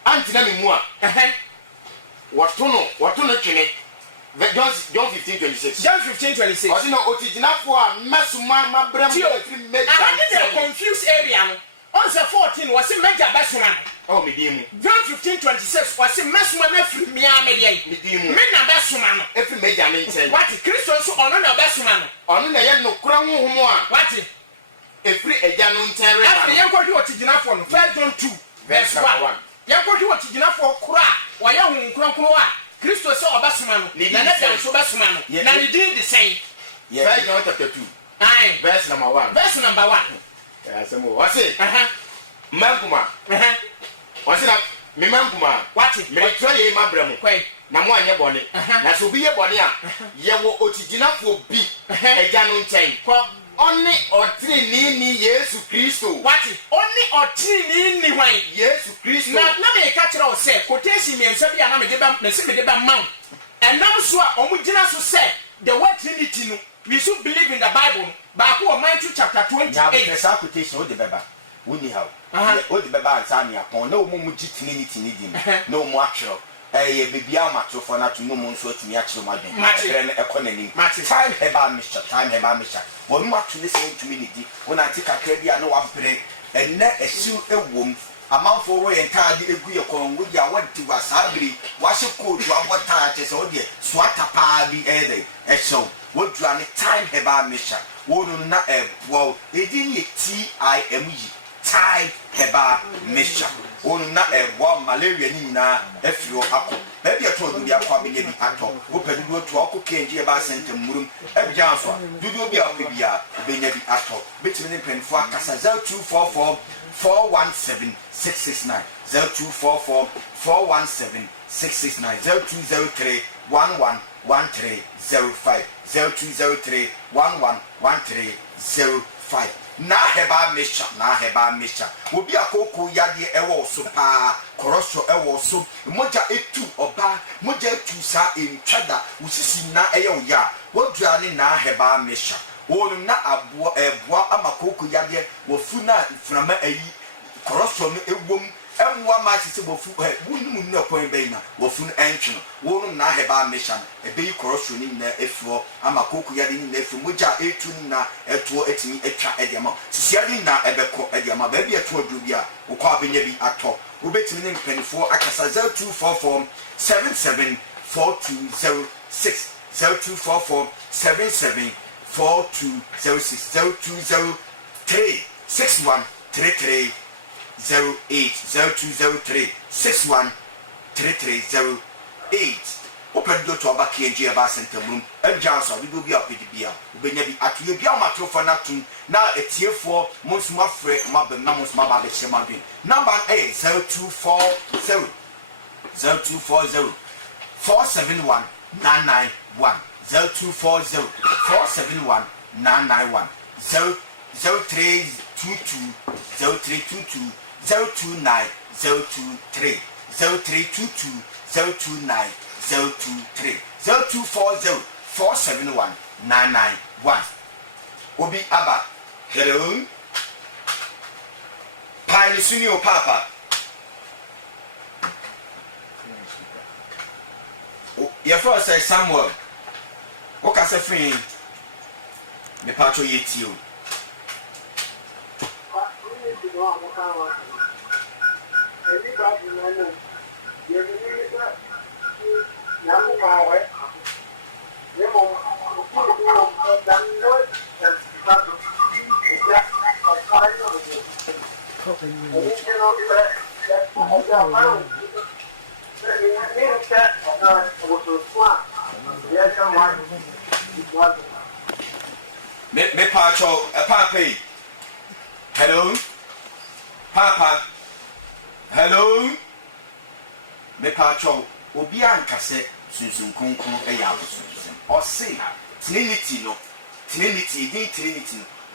antena me mu a wɔto no twene John 15:26 John 15:26 ɔse na otigyinafoɔ a mɛsoma mabrɛ Tio, mafiri mɛgya ahade de confused area no on sɛ 14 wɔse mɛgya bɛsoma no ɛwɔ me din mu John 15:26 wɔse mɛsoma no afiri mmea me deɛ me din mu me na bɛsoma no ɛfiri mɛgya ne nkyɛn wate kristo nso ɔno na bɛsoma no ɔno na ɛyɛ nokora honhom a wate ɛfiri agya no nkyɛn reba afei no yɛnkɔhwe wɔtigyinafoɔ no 1 John 2 verse 1 yɛnkɔhwe wɔtigyinafoɔ koro a wɔyɛ honhom kronkron a kristo sɛ ɔbɛsoma no na ne da nso bɛsoma no na ne din de sɛn 1 John chapter 2 ae verse number 1 verse number 1 asɛm wɔ ɔse mmankuma ɔse na me mankuma wate meretwerɛ yei mabrɛ mo kwai na mo anyɛ bɔne na sɛ obi yɛ bɔne a yɛwɔ otigyinafoɔ bi agya no nkyɛn ɔne ɔteneneeni Yesu Kristo wate ɔne ɔteneneeni hwan Yesu Kristo na meka kyerɛ wo sɛ quotation mmiɛnsa bi a na mede bɛma wo ɛnam so a ɔmo gyina so sɛ the word Trinity no we should believe in the Bible no baako wɔ Matthew chapter 28 saa quotation wode bɛba woni ha wode bɛba ansa ne apɔn na ɔmo mu gye Trinity ne di na ɔmo atwerɛ bibia matrofo na tumo mo nso atumi akire mo adwen Mate. akire no ekonomi Mate. time heba misha wonu atune se ntumi ne di wona ati kakra bia na wabrɛ enne ehyiw ewom amanfo wo yɛ ntaade egu yɛ kɔn wo ya wadi wasabiri wahye koodu abɔtaa kyɛ sɛ wo de swata paa bi ɛdɛ ɛhyɛw wodua ne time heba misha wonu na ɛboa edi ne TIME time heba misha wonu na ɛboa malaria ni nyinaa afiro akɔ baabi ɛtɔ odu bi akɔ abenya bi atɔ wo pɛ dudu to akɔ kenji heba center murum ɛbia nso dudu bi akɔ bia obenya bi atɔ betumi ne mpɛnfo akasa 0244 417 669 0244 417 669 0203 111305 0203 111305 na heba misha obi akoko yade ewo so pa korosho ewo so moja etu oba moja etu sa entwada usisi na eye oya wodua ne na heba misha wonu na eboa amakoko yade wofu na frama ayi korosho no ewom emwa ma tete bofu wonu na kwan bɛyi na wofu no entwe wonu na heba misha ebeyi korosho ni na efuo amakoko yade ni na efu moja etu na etuo etimi etwa ediama sisiade na ebeko ediama ba bia etuo duro bia wokɔ abenya bi atɔ wobetimi ne mpanifo akasa 0244 77 4206 0244 77 4206 0203 6133 08 0203 613308 open do to aba KNG aba center room ejanso do bi apedibia obenya bi atoye bia matrofo na tum na etiefo monsuma frɛ mabem na monsuma ba be hyema bin number 0240 471 991 0240 471 991 0322 0322 029 023 0322 029 023 0240 471 991 Obi Abba hello Pine Sunio Papa your first say Samuel what can say free me patcho yetio me patcho papa hello papa hello me patcho obi ankase sunsun konkon eya abosunsun o say trinity no trinity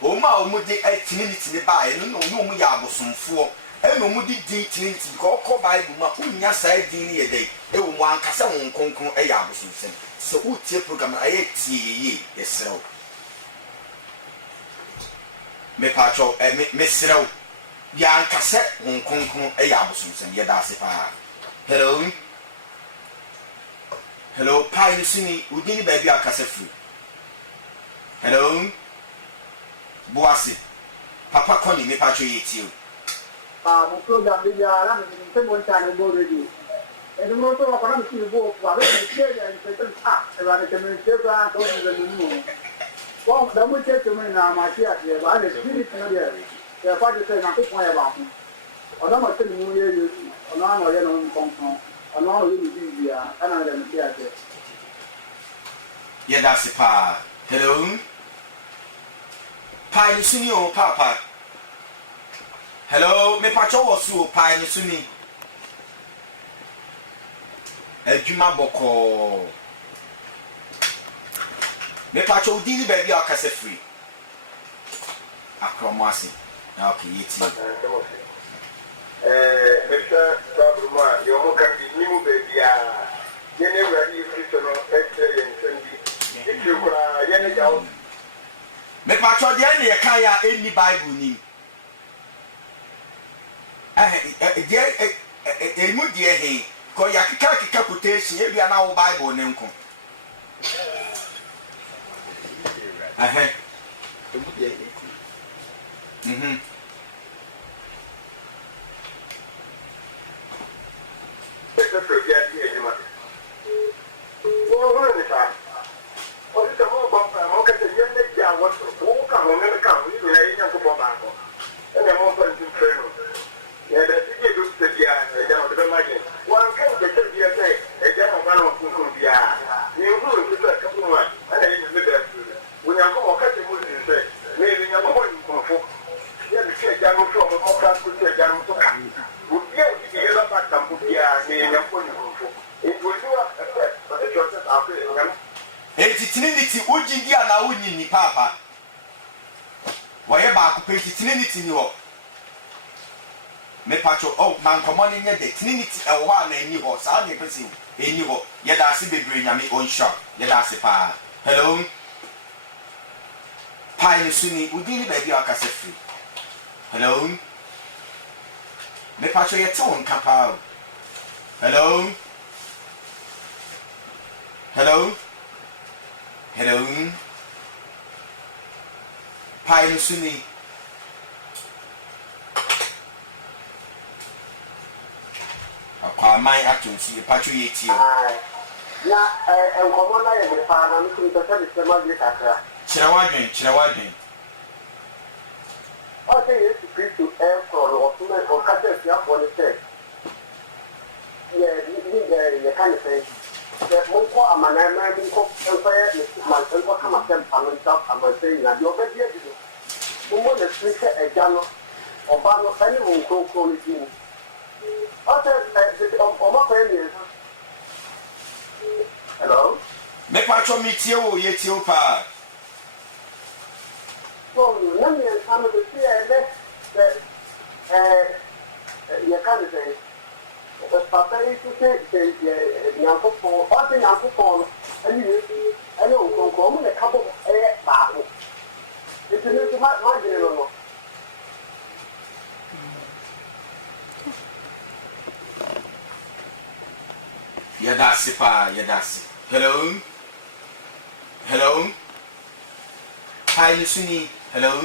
o ma o mu de trinity ne ba e no no mu ya abosunfo e no mu di trinity ko bible ma unya sai din ne yedai e wo mu ankase won konkon eya abosunsun so utie program aye tie yesrew me patcho me srew ya ankase won konkon eya abosunsun ye da se pa hello Pine Sini udini baby akase free hello Boasi papa koni me patcho yetio mo program bi ara me se mo channel go radio e mo to ko na mi bo wa be mi se ya se te e ba de me se ba to de mu ko da mo che to me na ma ti a de ba de spirit no de ya fa de se na ko ya ba ku o da mo se mu ye ye o na no ye no kon ono yi ni bia ana da mi ti a de yeah that's pa hello Pine Suni o papa hello me patcho wosu o Pine Suni ejuma boko me patcho udini baby akase free akromasi na okay yeti Mr. Babruma yomo kan bi nimu baby a yene wari kristo no experience ndi ikura yene jawo me patcho de na ye kan ya any bible ni mu de he ko ya kika quotation e bia na wo Bible ne nko Trinity ojigi ana wonyi ni papa waye ba ko pe Trinity ni ho me pacho oh man komo ni nye de Trinity e wo ana ni ho sa na pese eni ho ye da se bebre nyame on shop ye da se pa hello pai ni suni udini ba bi aka se free hello me pacho ye te won kapa hello hello hello pai ni suni akwa mai atunsi pacho ye tie na enkomo na ye me pa na mi ko ta se ma je kakra chirawadwen o se Yesu Kristo o tume o ka te sia ko ni se ye kan se mo ko amana ma mi ko enfa ye ni ma se ko kama se pano ta ama se na yo be die di mo le se eja no oba no ani mo ko ni di o se o ma ko ni hello me pacho mi tie wo ye tie o pa so na mi ensame de tie ye kan se papa isso se nyanko po o se nyanko po ani o ko mo le kabo ba o iti ni ma gine no yadasi pa yadasi hello hi nisuni hello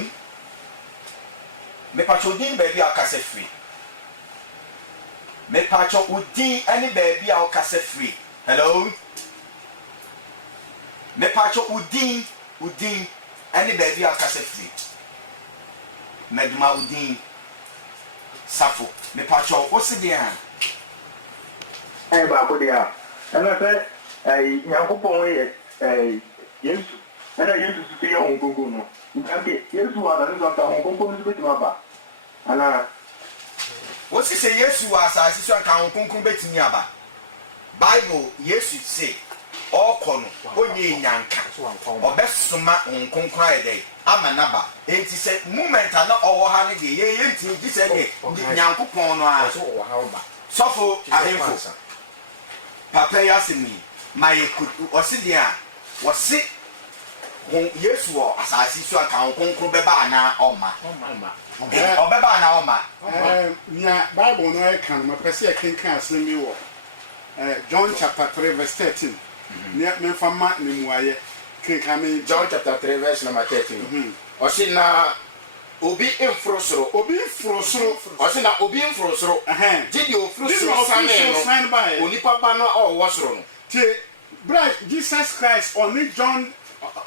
me pacho din baby akase free me pacho udin any baby akase free hello me pacho udin any baby akase free meduma udin safo me pacho osidia ba ko dia ana se Nyankopon ye Yesu ana Yesu ti ya ongongo no nti Yesu ada ni zanta ongongo ni beti maba ana wosi se Yesu wa asasi so anka onkonko betimi aba Bible Yesu say okono onye nyanka obesoma onkonko ayede amanaba enti se moment na owo ha ne de ye enti di se de Nyankopon no a so wo ha oba sofo ahemfo papa yasemi my osidia wasi Yesu o asasi so aka onkonko beba na oma obeba na oma nya Bible no e kan ma pese e kenkan asem bi wo John chapter 3 verse 13 ne me fama ne muaye kenkan me John chapter 3 verse number 13 osi na obi infrosoro osi na obi infrosoro jidi ofrosoro sane no onipa ba no owo soro no te bra Jesus Christ only John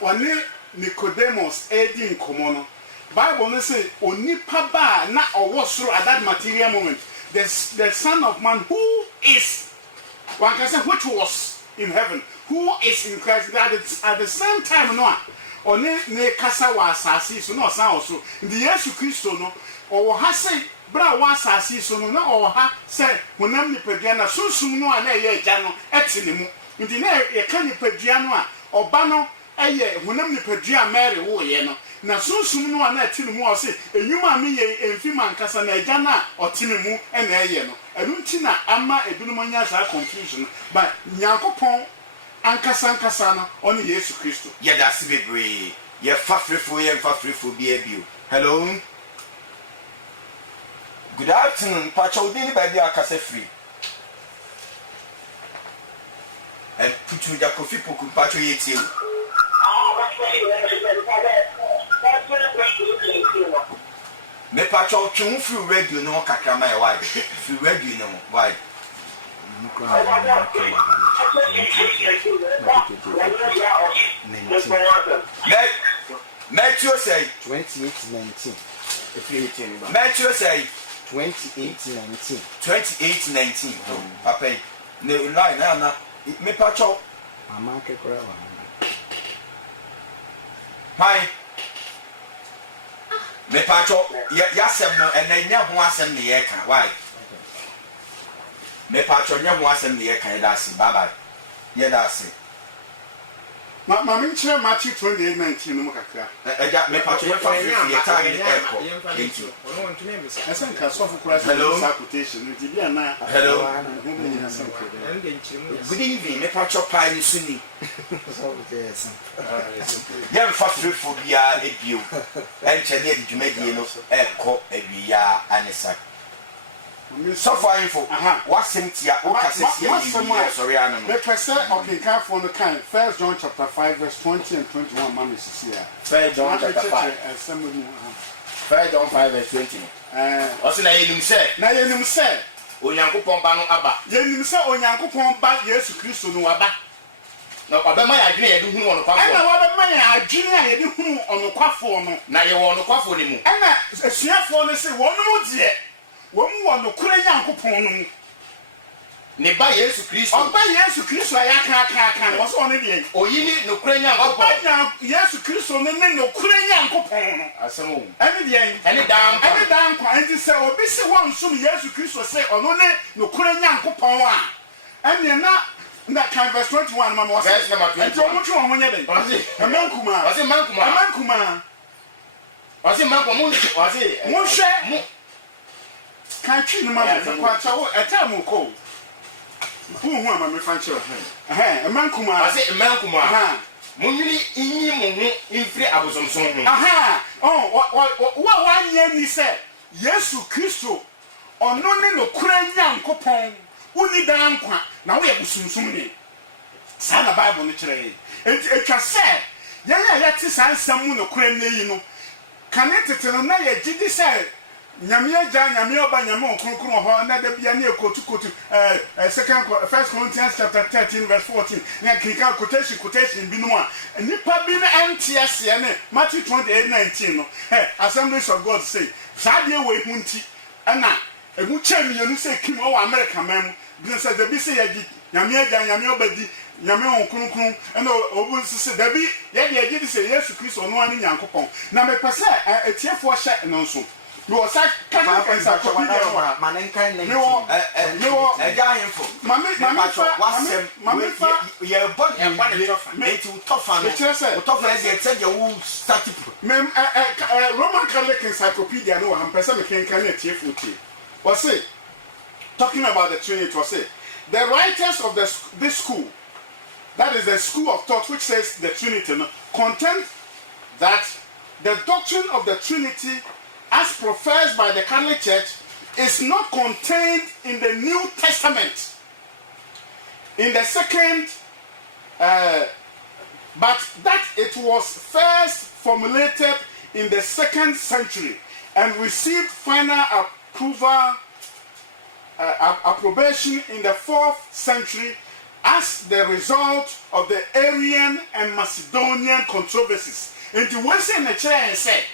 only Nicodemus edi nkomo no Bible no say onipa ba na owo soro at that material moment the son of man who is one can say which was in heaven who is in Christ at the same time no one ne kasa wa asasi so no san also the Yesu Kristo no owo ha say bra wa asasi so no na owo ha say honam ni padua na sunsum no na ye eja no etene mu ndi na ye ka ni padua no a oba no eye honam ni padua Mary wo ye no na sunsum no na etene mu o say enwuma mi ye emfi man kasa na eja na otene mu na eye no enunti na ama edunum anya sa confusion but Nyankopon ankasa no on Yesu Kristo yeda sibebre ye fafrefo bi abio hello good afternoon pacha odini ba bi akase free putu ja kofi poku pacho yetie o me pacho tun free radio no kakra ma e why free radio no why Matthew say 28:19. Matthew say 28:19. 28:19. Papa, no line na me pacho. Mama kekora wa. Hi. Me pacho ya sem no enya ho asem ne ye kan. Why? Me pacho nya ho asem ne ye kan da se. Bye bye. Ye da se. Mami nkyerɛ Matthew 28:19 no mu kakra. Eja me pacho ye fa free ye time the airport. Thank you. Ɛsɛ nka sɔfo kora sɛ quotation no tibi ana. Hello. Good evening. Me pacho pai ni suni. Yɛn fa frifo bia ebio ɛnkyɛ ne adwumadie no ɛkɔ awia anesa sɔfo ayefo wasɛm tia wokasɛ sia yɛ sɔre ano no mepɛ sɛ ɔkenkanfoɔ no kan 1 John chapter 5 verse 20 and 21 ma me sisi a 1 John chapter 5 1 John 5 verse 20 ɔsɛ na yɛnim sɛ onyankopɔn ba no aba yɛnim sɛ onyankopɔn ba Yesu Kristo no waba na ɔbɛma yɛ adwene yɛde hunu ɔnokwafoɔ ɛna wɔbɛma yɛ adwene a yɛde hunu ɔnokwafoɔ no na yɛwɔ ɔnokwafoɔ ne mu ɛna asuafoɔ no sɛ wɔnom deɛ wɔn mu wɔ nokora Nyankopɔn no mu ne ba Yesu Kristo ɔba Yesu Kristo a yɛaka no wɔ sɛ ɔne deɛ oyi ne nokora Nyankopɔn ɔba Yesu Kristo no ne nokora Nyankopɔn no asɛm o ɛne deɛ ɛne daa nkwa nti sɛ obi se wɔn nsom Yesu Kristo sɛ ɔno ne nokora Nyankopɔn a ɛne na kan verse 21 ma wɔ sɛ ɛnti ɔmo twe wɔn ho nyɛ den ɛmankuma mohwɛ kan twi no ma me kwacha wo ɛta mu ko hu ama me fa nkyerɛ ɛmankuma monyini inyi mo ho mfiri abosomsom ho wa ni sɛ Yesu Kristo ɔno ne nokora Nyankopɔn woni dan nkwa na wo yɛ busumsum ne saa na Bible no kyerɛ enti etwa sɛ yɛn a yɛte saa nsɛm mu nokora ne yi no kane tete no na yɛ gidi sɛ nyame agya nyame ɔba nyame ɔkronkron hɔ na da bia ne ekotu 1 Corinthians chapter 13 verse 14 na kika quotation bi no a nipa bi na ante ase ne Matthew 28:19 no Assemblies of God say saa de we hu nti na emu kyemienu sɛ kim wɔ America man bi sɛ da bi sɛ yɛgi nyame agya nyame ɔba di nyame ɔkronkron na obu sɛ da bi yɛde yɛgi sɛ Yesu Kristo no ani Nyankopɔn na mepɛ sɛ etiefoɔ hyɛ no nso no sa kan sa ko bi no manenkan ne no ɛga ahemfo mami fa yɛ bɔ enti tofa no tofa ɛsɛ ɛtɛ deɛ wo start Roman Catholic Encyclopedia no am pesa me kenkan na tiefo tie was say talking about the Trinity was say the writers of this school, that is the school of thought which says the Trinity, no, contend that the doctrine of the Trinity as professed by the Catholic Church is not contained in the New Testament in the second but that it was first formulated in the 2nd century and received final approbation in the 4th century as the result of the Arian and Macedonian controversies. And the one saying the chair said,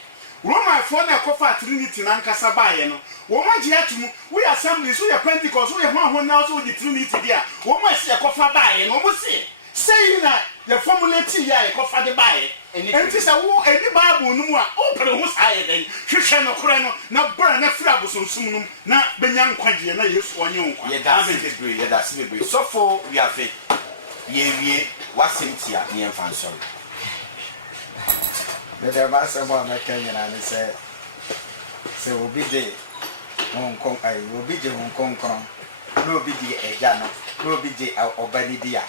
Roman for the Kofa Trinity Nankasa Bayano, Woman Giatum, we assemblies, we are Pentecost, we are one now to the Trinity there. Woman see a Kofa Bayan, almost saying that the formula T. Kofa the Bayan. And it is a war, and the Bible no more open who's higher than Christian or Corano, not burn a flabus on Sunum, not Benyan Quaji, and I use one young. That's me. So for we are fit. Ye, what's in here, near Fanson. The master one I came in and said, so will be the Hong Kong, I will be the Hong Kong, no be the Ejano, no be the Obadidia.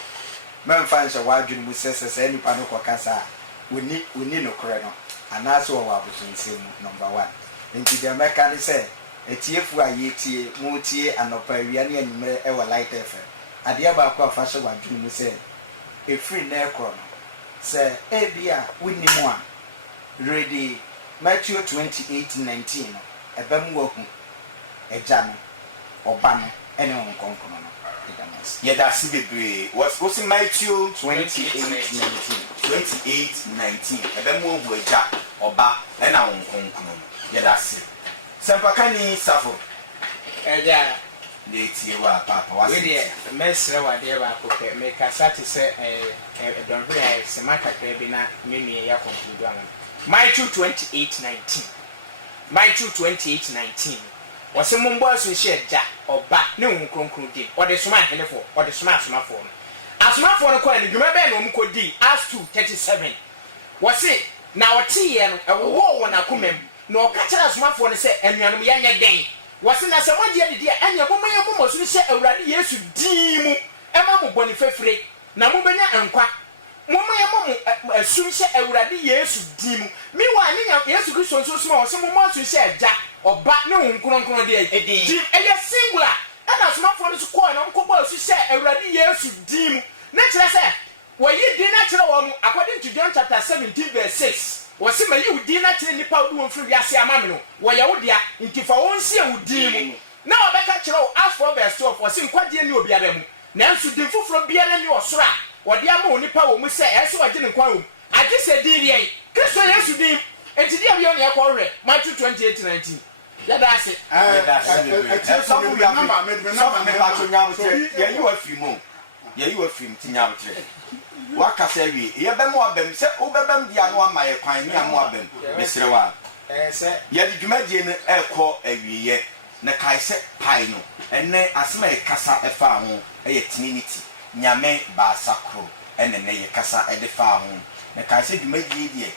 Man finds a wild dream with says any panoco casa. We need no coreno, and that's all I was saying. Number one. Into the mechanic say, a TF y tea, multi and operiani and ever light effort. adeɛ baako a fa hyɛ wadwene mu sɛ ɛfiri na ɛkorɔ no sɛ ebi a wonim a ready Matthew 28:19 no ɛbɛm wahu ɛgya no ɔba no ɛne wɔn nkɔnkɔn no yɛda ase bebree wɔsi Matthew 28:19 ɛbɛm wahu ɛgya ɔba ɛna wɔn nkɔnkɔn no yɛda ase sɛmpakani safo ɛgya de tie wa papa wase wedeɛ mɛsrɛ wadeɛ baako pɛ mekasa te sɛ ɛdɔnhwere a sema kakra bi na menua yɛ conclude ama Matthew 28:19 wɔsɛ mombɔ aso hyɛ agya ɔba ne wo kronkron din ɔde soma ahenefo ɔde soma asomafoɔ no asomafoɔ no kɔɛ no dwuma bɛɛ na ɔmu kɔdii Acts 2:37 wɔse na ɔteeɛ no ɛwowɔɔ wɔ n'akoma mu na ɔka kyerɛ asomafoɔ no sɛ anuanom yɛnyɛ den wɔse na sɛ moagye adidi a ɛnyɛ momma yɛ mmɔ so no hyɛ Awurade Yesu din mu ɛma mo bɔne fɛfire na mobɛnya nkwa momma yɛ mmɔ mo asum hyɛ Awurade Yesu din mu mewa ne Yesu Kristo nso soma wɔse momma aso hyɛ agya ɔba ne wo nkronkron deɛ din ɛyɛ singular ɛna asomafoɔ no so kɔɔ na ɔmkɔbɔ aso hyɛ Awurade Yesu din mu ne kyerɛ sɛ wɔyi din no kyerɛ wɔn mu according to John chapter 17:6 wɔsi ma yi wo din na kyerɛ nipa wo wɔn firi wiase ama me no wɔyɛ wo dea nti fa wɔn sie wo din mu na wɔbɛka kyerɛ wo Acts 4:12 wɔsi nkwagye ni obiara mu nanso din foforɔ biara ni ɔsoro a wɔde ama wo nipa wɔ mu sɛ ɛsɛ wɔgye ne nkwa wɔ mu agye sɛ din yɛn Kristo Yesu din enti di abiyo ne ɛkɔ hwɛ Matthew 28:19 yɛda ase yɛyi wa firi mu ti nyabotre wakasa wie yɛbɛm wabɛm sɛ wobɛbɛm dia no ama yɛ kwan ne amo abɛm mesrɛ wa sɛ yɛde dwumadie no ɛkɔ awieyɛ na kae sɛ pae no ɛnɛ asɛm a yɛkasa ɛfa ho ɛyɛ Trinity nyame baasa koro ɛne ne yɛkasa ɛde fa ho na kae sɛ dwumadie deɛ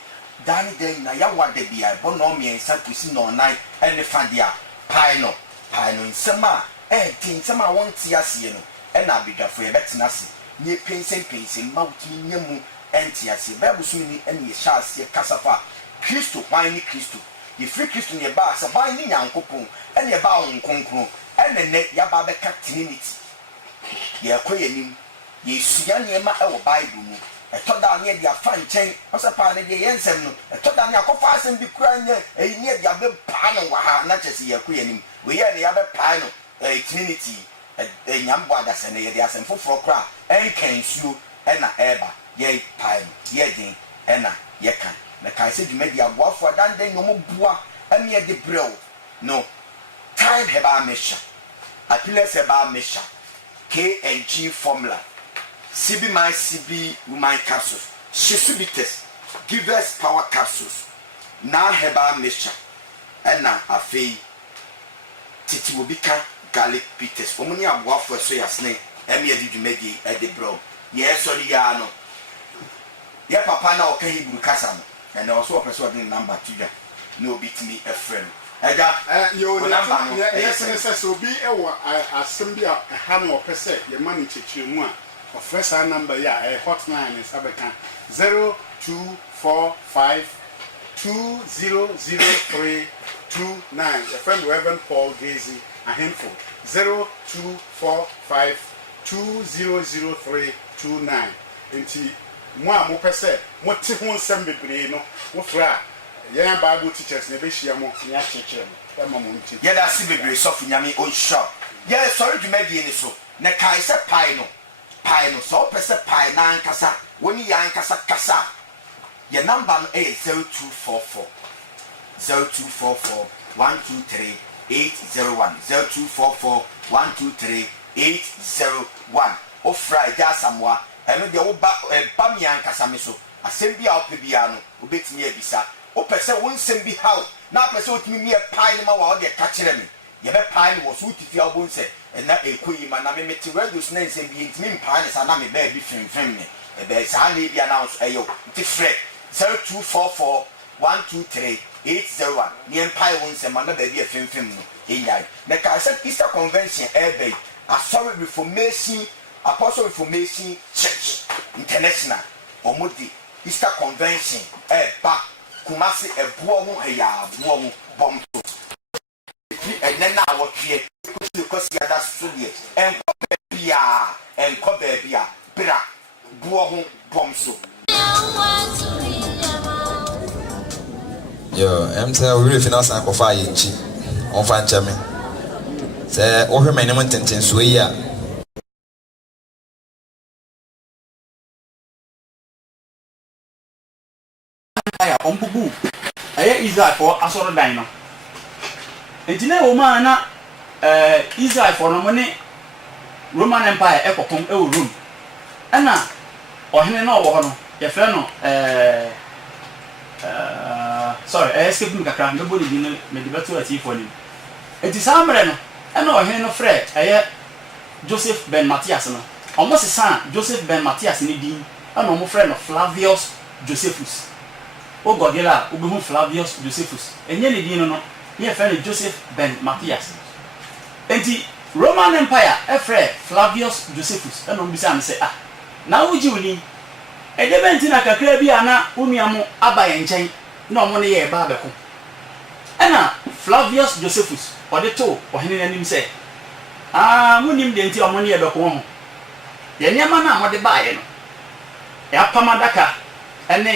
dane da nyina yɛwa da bia ɛbɔ na ɔmmiɛnsa kosi na ɔnan ɛne fa deɛ a pae no nsɛm a ɛɛdi nsɛm a wɔnte aseɛ no ɛna abadwafo yɛbɛtena ase nye pensɛmpensɛm ma wotumi nya mu ɛnte aseɛ Bible so ni ɛne yɛhyɛ aseɛ kasa fa Kristo hwan ne Kristo yɛfiri Kristo ne yɛbaa sɛ hwan ne Nyankopɔn ɛne yɛbaa wo nkronkron ɛne nɛ yɛbaa bɛka Trinity yɛkɔ yɛnim yɛsua nneɛma ɛwɔ Bible mu ɛtɔ da ne yɛde afa nkyɛn ɔsɛ paa ne deɛ yɛ nsɛm no ɛtɔ da ne akɔfa asɛm bi kura nyɛ ɛyi ne yɛde abɛpaa no wɔ ha na kyerɛ sɛ yɛkɔ yɛnim wɔyɛ ne yɛabɛpaa no Trinity nyambo adasa ne yɛde asɛm foforɔ kora ɛnka nsuo ɛna ɛɛba yɛ pae no yɛden ɛna yɛka na kae sɛ dwumadi aboafoɔ dandan na ɔmo boa ɛne yɛde brɛw no time herbal mixture Achilles herbal mixture K&G formula CB woman capsules Shisubites Givers power capsules na herbal mixture ɛna afei titi wobika garlic bitters wɔn ni aboafo ɛso yasene ɛmi yɛde dwumadi ɛde brɛw yɛ sɔre yaa no yɛ papa na ɔka Hebrew kasa no ɛna ɔso ɔpɛ sɛ ɔde ne namba to dwa na obi tumi ɛfrɛ no ɛda yɛ namba no yɛ sɛ sɛ obi ɛwɔ asɛm bi a ɛha no ɔpɛ sɛ yɛma no kyerɛkyerɛmu a ɔfrɛ saa namba yi a ɛyɛ hotline ne nsa bɛka 0245 200329 yɛfrɛ no Reverend Paul Gazy ahemfo 0245 200329 nti mo a mopɛ sɛ mote ho nsɛm bebree no mofrɛ a yɛn Bible teachers na ɛbɛhyia mo ne akyerɛkyerɛ mo ɛma mo nti yɛda ase bebree sɔfo nyame ɔnhyira yɛ sɔre dwumadie ne so na kae sɛ pae no sɛ wopɛ sɛ pae na ankasa wɔne yɛ ankasa kasa yɛ namba no ɛyɛ 0244 123 801 0244 123 801 ofra ja samwa eno de wo ba mi ankasa me so asem bi a wo pe bia no obetimi abisa wo pese wo nsem bi haw na pese wo timi mi e pai no ma wa wo de ka kire me ye be pai no wo so tifi abo nse na ekoyi ma na me meti radios na nsem bi ntimi pai ne sa na me ba bi fimfim me e be sa na bia na so eyo nti frɛ 0244 123 801 ni empire won se ma na ba bi fimfim no enyai na ka se Easter convention ebe Asori Reformation Apostle Reformation Church International omodi Easter convention eba Kumasi ebuo ho eya abuo ho bomto enena awotwe kosi ada studie enko bia enko baabi a bra bo ho bom so. Yo, I'm saying we finance and coffee inchi on fan chame. Say, oh, my name is Suya. I am Bubu. I am Israel for a sort of dino. And today, woman, Israel for no money, Roman Empire, Echo Kong, room. Anna, or him no one, your friend, sorry, I escaped me. Nobody didn't make the better tea for him. It is Amren, and no, he no Fred, I Joseph Ben Matthias, almost a son, Joseph Ben Matthias, Nidin, a normal friend of Flavius Josephus. O Godela, Ubu Flavius Josephus, and Yenny Dino, your friend Joseph Ben Matthias. And the Roman Empire, a friend Flavius Josephus, and on Bisan say, ah, now would you need a deventina Cacribiana, Uniamo, Abba and Chain, no money a barbeco. Anna Flavius Josephus, or the two, or him say, ah, Munim denti or money about home. Yamana, what the buy, Yapamadaka, and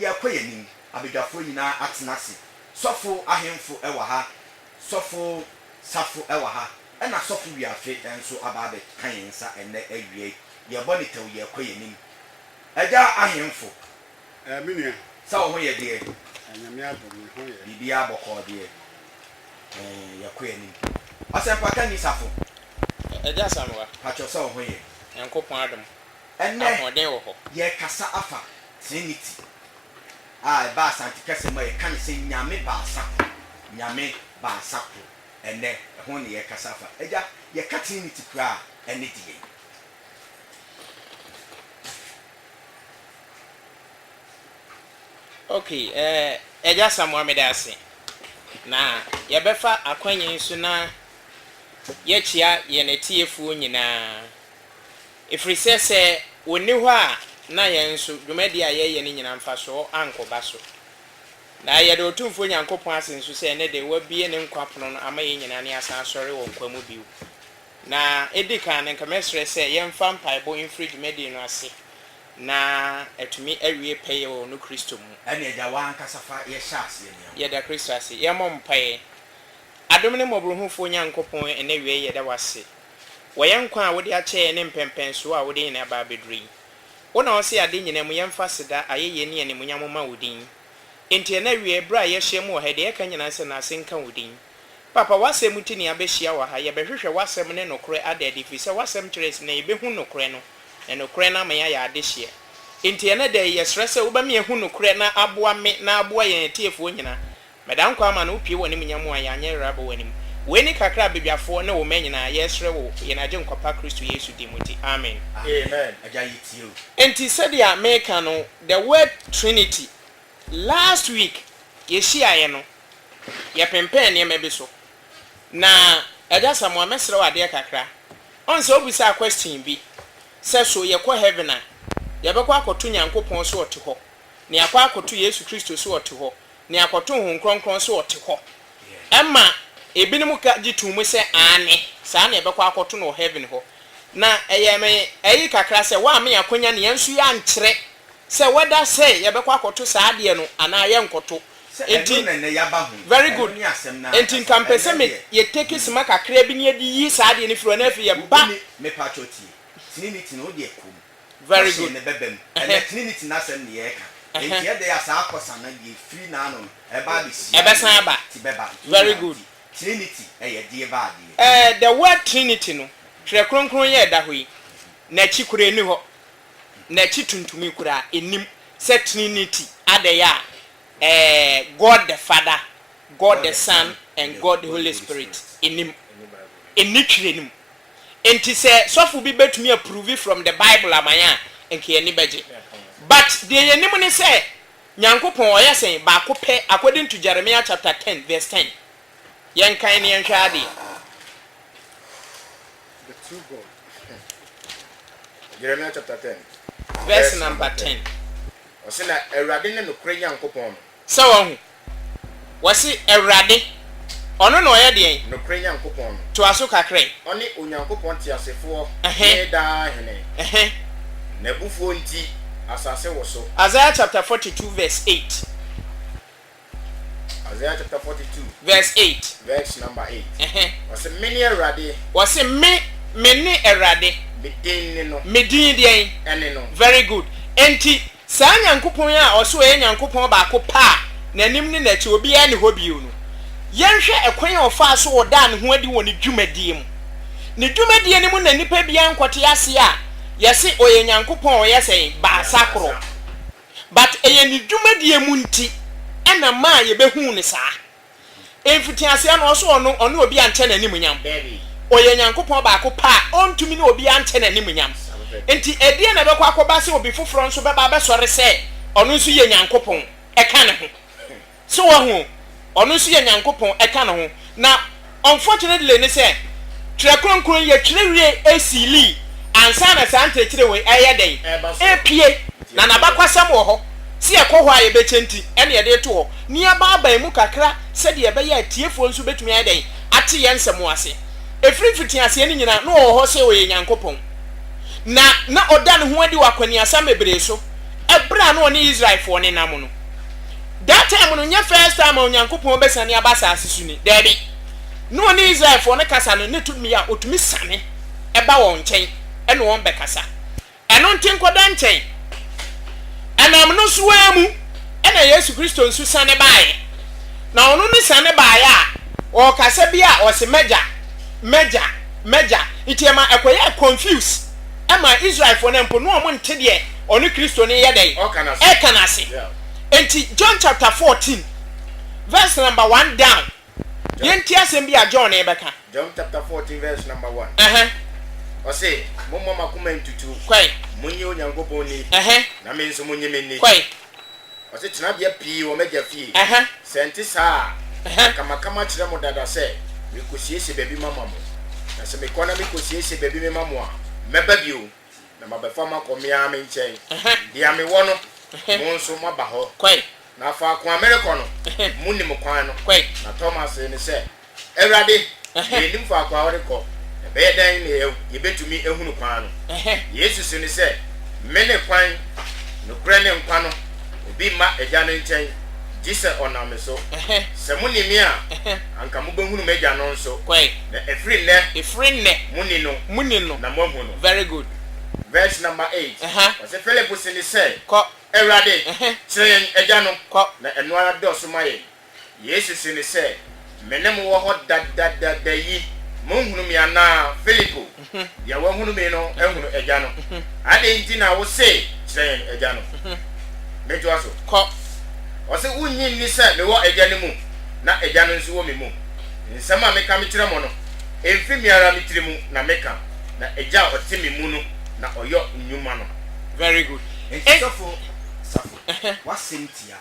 ya kwayenim abedwafo nyina atenase sofo ahemfo ewa ha sofo safo ewa ha ena sofo wiafe enso ababe kanyensa enne awie ye bonitew ye kwayenim aja ahemfo minua sa wo ye de anyame adom ho ye bibia boko de ye kwayenim asempa kan ni safo aja sanwa pacho sa wo ye yankopon adom enne ahoden wo ho ye kasa afa trinity ba santi kese mo ye kan se nyame ba sa ko ene ho ne ye kasafa eja ye katrinity kra ene die okay eja Samuel medase na ye befa akwanyen su na ye chia ye netiefu nyina ifrise se woni ho a na ye nso dwumadi a ye ni nyina mfa so ankoba so na ye de otumfo nyankopon asenso se ne de wabie ne nkwapono no ama ye nyina ne asa asori wo nkwamu biu na edika ne nkamesre se ye mfa mpaibo infri dwumadi no ase na etumi awie peye wo no Kristo mu ene eja wan kasafa ye shase ye ye da Kristo ase ye mom paye adom ne mobruhufo nyankopon ene wie ye da wase woye nkwa a wode ache ne mpempenso a wode nyina ba bedri wona ose ade nyina mu yemfa seda ayeye ne ne munyamoma wodin enti na wie bra ye hye mu ha de ye kan nyina se na asenka wodin papa wasem tini abehia wa ha ye behwehwe wasem ne nokore adade fi se wasem kyerese na ebehu nokore no na nokore na manya ya ade hye enti na de ye srese wo ba me ehu nokore na aboa me na aboa ye tiefo nyina medan kwa ma na opie woni munyamu a ya anye rabo woni weni kakra bebiafo ne wo manyina yesre wo ye na je nkwapa Kristo Yesu dimuti amen amen aja yitio enti said ya make no the word Trinity last week ye shia ye no ye pempen ne mebe so na eja Samuel mesre wa de kakra on se obusa question bi se so ye ko heaven a ye be ko akoto nyankopon so ote ho ne akwa akoto Yesu Kristo so ote ho ne akoto hu kronkron so ote ho emma ebinim ka gitumu se ane saa na ebekwa akoto no heaven ho na eyeme eyi kakra se wa me yakonya ne yansu ya nkyere se weda se yebekwa akoto saa de no ana ye nkoto enti very good enti kampese me ye take sima kakra bi ne di yi saa de ne firo na fi ye ba me pachoti trinity no de ekum very good ne bebem and trinity na sem ne ye ka enti ye de ya saa akosa na ye free na no eba bi si ebesan ba very good Trinity die ba the word Trinity no hwe kronkron ye da hoyi na chi kure ni ho na chi tuntumi kura enim se Trinity adeya God the Father, God the Son and God the Holy Spirit enim enitwe nim enti se sofu bi betumi approve from the Bible amanya enke eni beje but the enim ni se nyankopon oyesen ba ko pe according to Jeremiah chapter 10 verse 10 yen kan ne nhwade the true God. Jeremiah chapter 10 verse number 10 osena ewrade ne nokre nyankopon so won wasi ewrade Ono no ye de. No kra Nyankopɔn. To aso kakre. Oni Onyankopɔn tiasefo. Da hene. Na bufuo nti asase wo so. Isaiah chapter 42 verse 8. Isaiah chapter 42 verse 8. Verse number 8. Was many erade. Was me ni erade. Medin de ene no. Very good. Enti saa Nyankopɔn a ɔso yɛ Nyankopɔn baako pa nanim ni na chi obi ya ne hobio no. Yɛnhwɛ ekwan a ɔfa so ɔda ne ho adi wɔ ne dwumadie mu. Ne dwumadie ne mu na nipa bia nkote ase a yɛse ɔyɛ Nyankopɔn ɔyɛ sɛ baasakoro. But ɛyɛ ne dwumadie mu nti ɛna ma yɛbɛhu ne saa. Emfiti ase na ɔso ɔno obi ankyɛ n'anim nyam. Ɔyɛ Nyankopɔn baako pa ɔntumi ne obi ankyɛ n'anim nyam. Enti ɛdeɛ na bɛkɔ akɔba se obi foforo nso bɛba bɛsɔre sɛ ɔno nso yɛ Nyankopɔn ɛka ne ho. So wɔho ɔno nso yɛ Nyankopɔn ɛka ne ho. Na unfortunately ne sɛ trekronkron yɛ twerɛwie esili ansa na saa ntekyere we ɛyɛ den epie na nabakwasɛm wɔ hɔ si ɛkɔ hɔ a yɛbɛkyɛnti ɛne yɛde to hɔ ni aba mu kakra sɛ de yɛbɛyɛ atiefoɔ nso betumi ayɛ den ate yɛn nsɛm ase efiri fiti ase ne nyina no wɔ hɔ sɛ ɔyɛ Nyankopɔn na ɔda ne ho adi wɔ akwani asɛm bebree so ɛbra na ɔne Israelfoɔ ne nam no that time no nya first time Nyankopɔn bɛsane aba asase so ni dabi no ɔne Israelfoɔ ne kasa no ne tumi a otumi sane ɛba wɔn nkyɛn ɛne wɔn bɛkasa ɛno nti nkɔda nkyɛn ɛnam no so amu ɛna Yesu Kristo nso sane baaye na ɔno ne sane baaye a ɔkasa bi a ɔse meja itiema ɛkɔyɛ confuse ɛma Israelfoɔ ne mpo no ɔmo nte deɛ ɔno Kristo ne yɛ dɛn ɛka ase enti John chapter 14 verse number 1 down yɛnti asɛm bi a John ɛbɛka John chapter 14 verse number 1 Ose momma makoma ntutu kwai munye Onyankopɔn ni na me nso munye me ni kwai ose tena bia pii wo meja fie senti saa kama kyerɛ mo dada sɛ mekosiese baabi mama mo na sɛ mekɔna mekosiese baabi me mama a mɛba bio na mabɛfa makɔmea me nkyɛn dia me wɔ no mo nso maba hɔ kwai na fa ko America no munim kwan no kwai na Thomas ne sɛ Awurade yenim fa kwa wɔrekɔ bɛyɛ dan ne yɛbɛtumi ehunu kwan no Jesus ne sɛ mene kwan no kra ne nkwa no obi ma agya no nkyɛn gise ɔnam so sɛ munimi a anka mobɛhunu magya no nso na efiri nne muni no na mohu no. Very good. Verse number 8 ɔsɛ Philip se ne sɛ Awurade kyerɛ yɛn agya no na ɛno ara dɔso ma yɛn Jesus ne sɛ mene mo wɔ hɔ dadadada yi monhunu mi ana Filipo ya wahunu mi no ehunu agya no ade nti na wo se kyerɛ agya no mejo aso o se unyi ni se me wo agya ne mu na agya no nso wo me mu nsɛm a meka me kyerɛ mo no emfi mi ara me tiri mu na meka na agya ɔte me mu no na ɔyɔ nnwuma no. Very good. Safo wasentia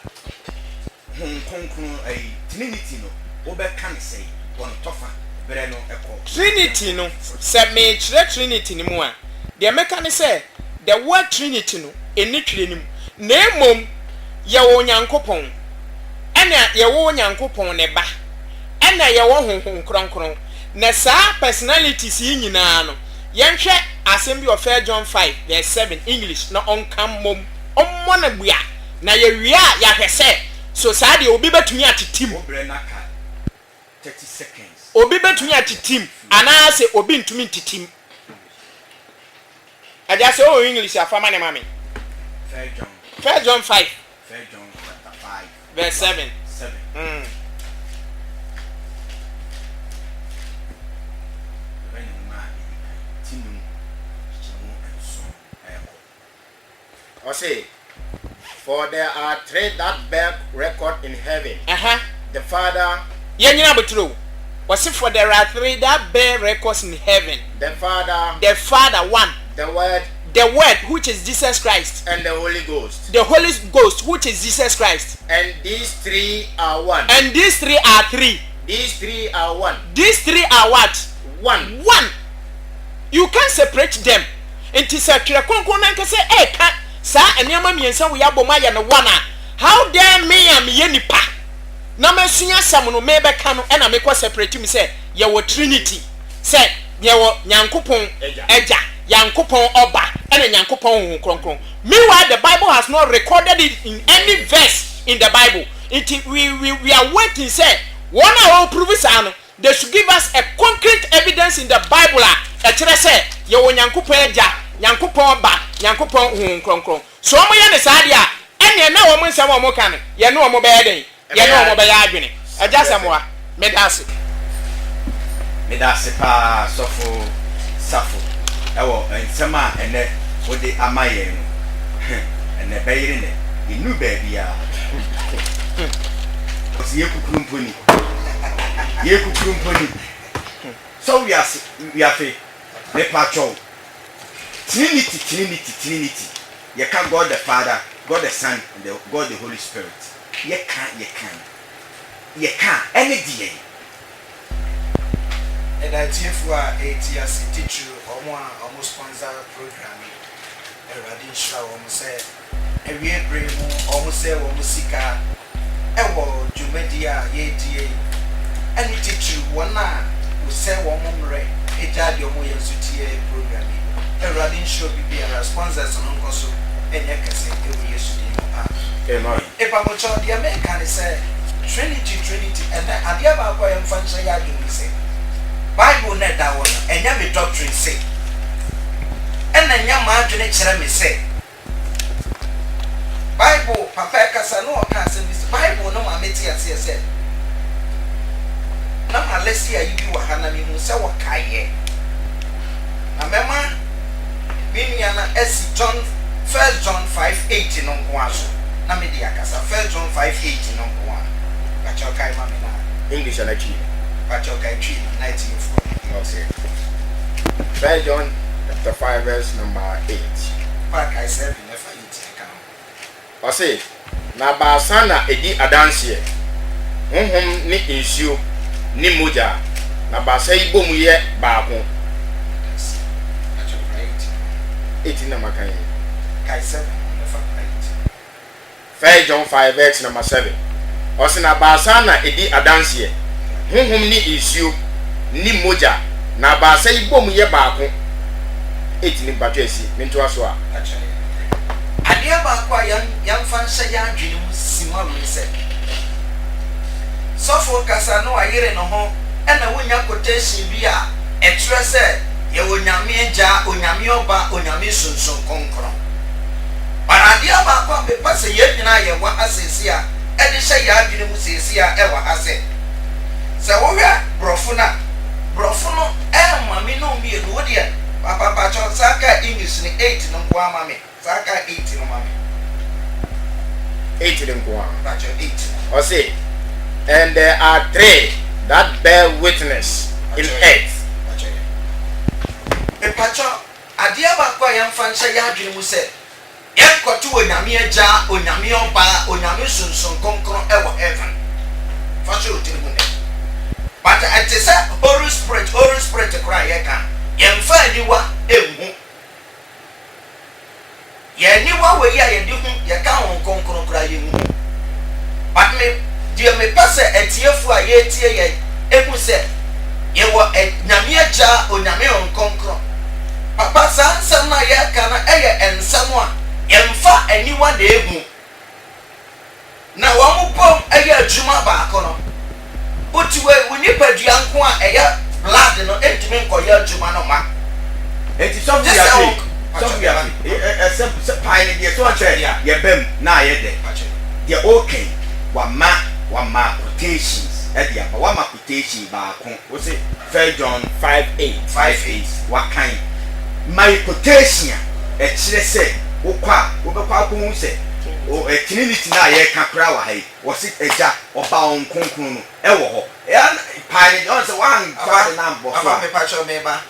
hon konkron ai trinity no wo be kan sei won tofa bere no eko Trinity no se me kyerɛ Trinity ni mu a de meka ne se the word Trinity no eni twere nim na emom ye wo Nyankopɔn ɛna ye wo Nyankopɔn ne ba ɛna ye wo honhom kronkron na saa personalities yi nyinaa no yɛnhwɛ asɛm bi of 1 John 5 verse 7 English na ɔnkam mom ɔmmɔ na bua na yɛwie a yɛhwɛ sɛ so saa de obi betumi atetim obre na ka 30 seconds obi betumi atetim ana se obi ntumi ntetim aja se o English afama ne mame 1 John 5 verse 7 I say, for there are three that bear record in heaven. The Father. Yenyina betro. Was for there are three that bear records in heaven. The Father. The Father one. The Word. The Word, which is Jesus Christ. And the Holy Ghost. The Holy Ghost, which is Jesus Christ. And these three are one. And these three are three. These three are one. These three are what? One. One. You can't separate them. It is a konkron na say ka sa enema miensa we aboma ya no one. How dare me am ye nipa? na mesua sam no mebeka no na mekɔ separate me say ye wo trinity say ye wo nyankopon eja yankopon oba and nyankopon kronkron. Meanwhile the Bible has not recorded it in any verse in the Bible. We are waiting say one hour prove it. They should give us a concrete evidence in the Bible. A say ye wo nyankopon eja nyankopon oba nyankopon kronkron. So mo ye ne sadia ene na wo mo nsam wo mo kan ye no mo be den ye no mo be ya adwene eja samoa medase pa safo ewo nsema ene wode amaye no ene bayire ne inu baabi a osi yekukuru mponi so we are ne pacho trinity you can God the Father, God the Son, and God the Holy Spirit. You can any day. And I think for ATS teacher almost sponsor program. Everybody show almost say every bring almost say almost sika. Ewo Jumedia ye any teacher one who say one more ejadi omo yensutie program. Everybody show be a sponsors on Uncle. And you can say, Amen. If I'm a child, the American say Trinity, and then at the other way, I'm fancy. I do say Bible net that one, and you doctrine say, and then your margin me say Bible, Papa Casano, this Bible, no, my mate, as said. No, let's see you were Hanami, so what Kaye. Remember, Miniana S. John. 1 John 5:18 no kwaso na me dia kasa 1 John 5:18 no kwa bacho kai mama na English and actually bacho kai 1904 okay 1 John chapter 5 verse number 8 pa kai 7 never 8 kan o say na ba sana edi adanse honhom ni insio ni moja na ba sai bomu ye baako bacho right 18 na makan 7 1 John 5 verse number 7. Osina basana edi adanse. Honhom ni insio ni moja na basa ibom ye baako. 8 ni batwesi minto aso a. Adia baako a yan fanhye ya adwene mu sima mu se. Sofo kasa no ayere no ho na wonya quotation bi a etre se ye wonyame agya onyame oba onyame sunsun konkron. Paradia baako be pase ye nyina ye wa asesi a e de hye ya adwene mu sesi a e wa ase. Se wo hwe brofo no mami no mi e no de papa cho saka English ni 8 no kwa mami saka 8 no mami 8 no kwa bacho 8 o say and there are 3 that bear witness in earth e pacho adia baako ya mfanhye ya adwene mu se Ekotu onyame agya onyame oba onyame sunsun konkron e wo heaven fasho otirimu ne but it is a Holy Spirit cry ye kan ye mfa aniwa ehu ye aniwa we ya ye di hu ye kan won konkron cry ye hu but me passe etiefu a ye tie ye ehu se ye wo nyame agya onyame on konkron papa san na ye kan e ye ensam a yemfa anyone de egu na wo mo pom eye adwuma baako no otiwe woni padua nko a eye blood no entimi nkoye adwuma no ma enti so ya except pine de so che ye bem na ye de ye okay wa ma quotations e dia ba wa ma quotation baako wo say 1 John 5:8 wa kan my quotation e kire say ukwa ubekwa akwu se o trinity na ye kakra wa hai wosi eja oba onkonkun no e wo ho ya pine on se wan kwa na mbo so aba me pacho me ba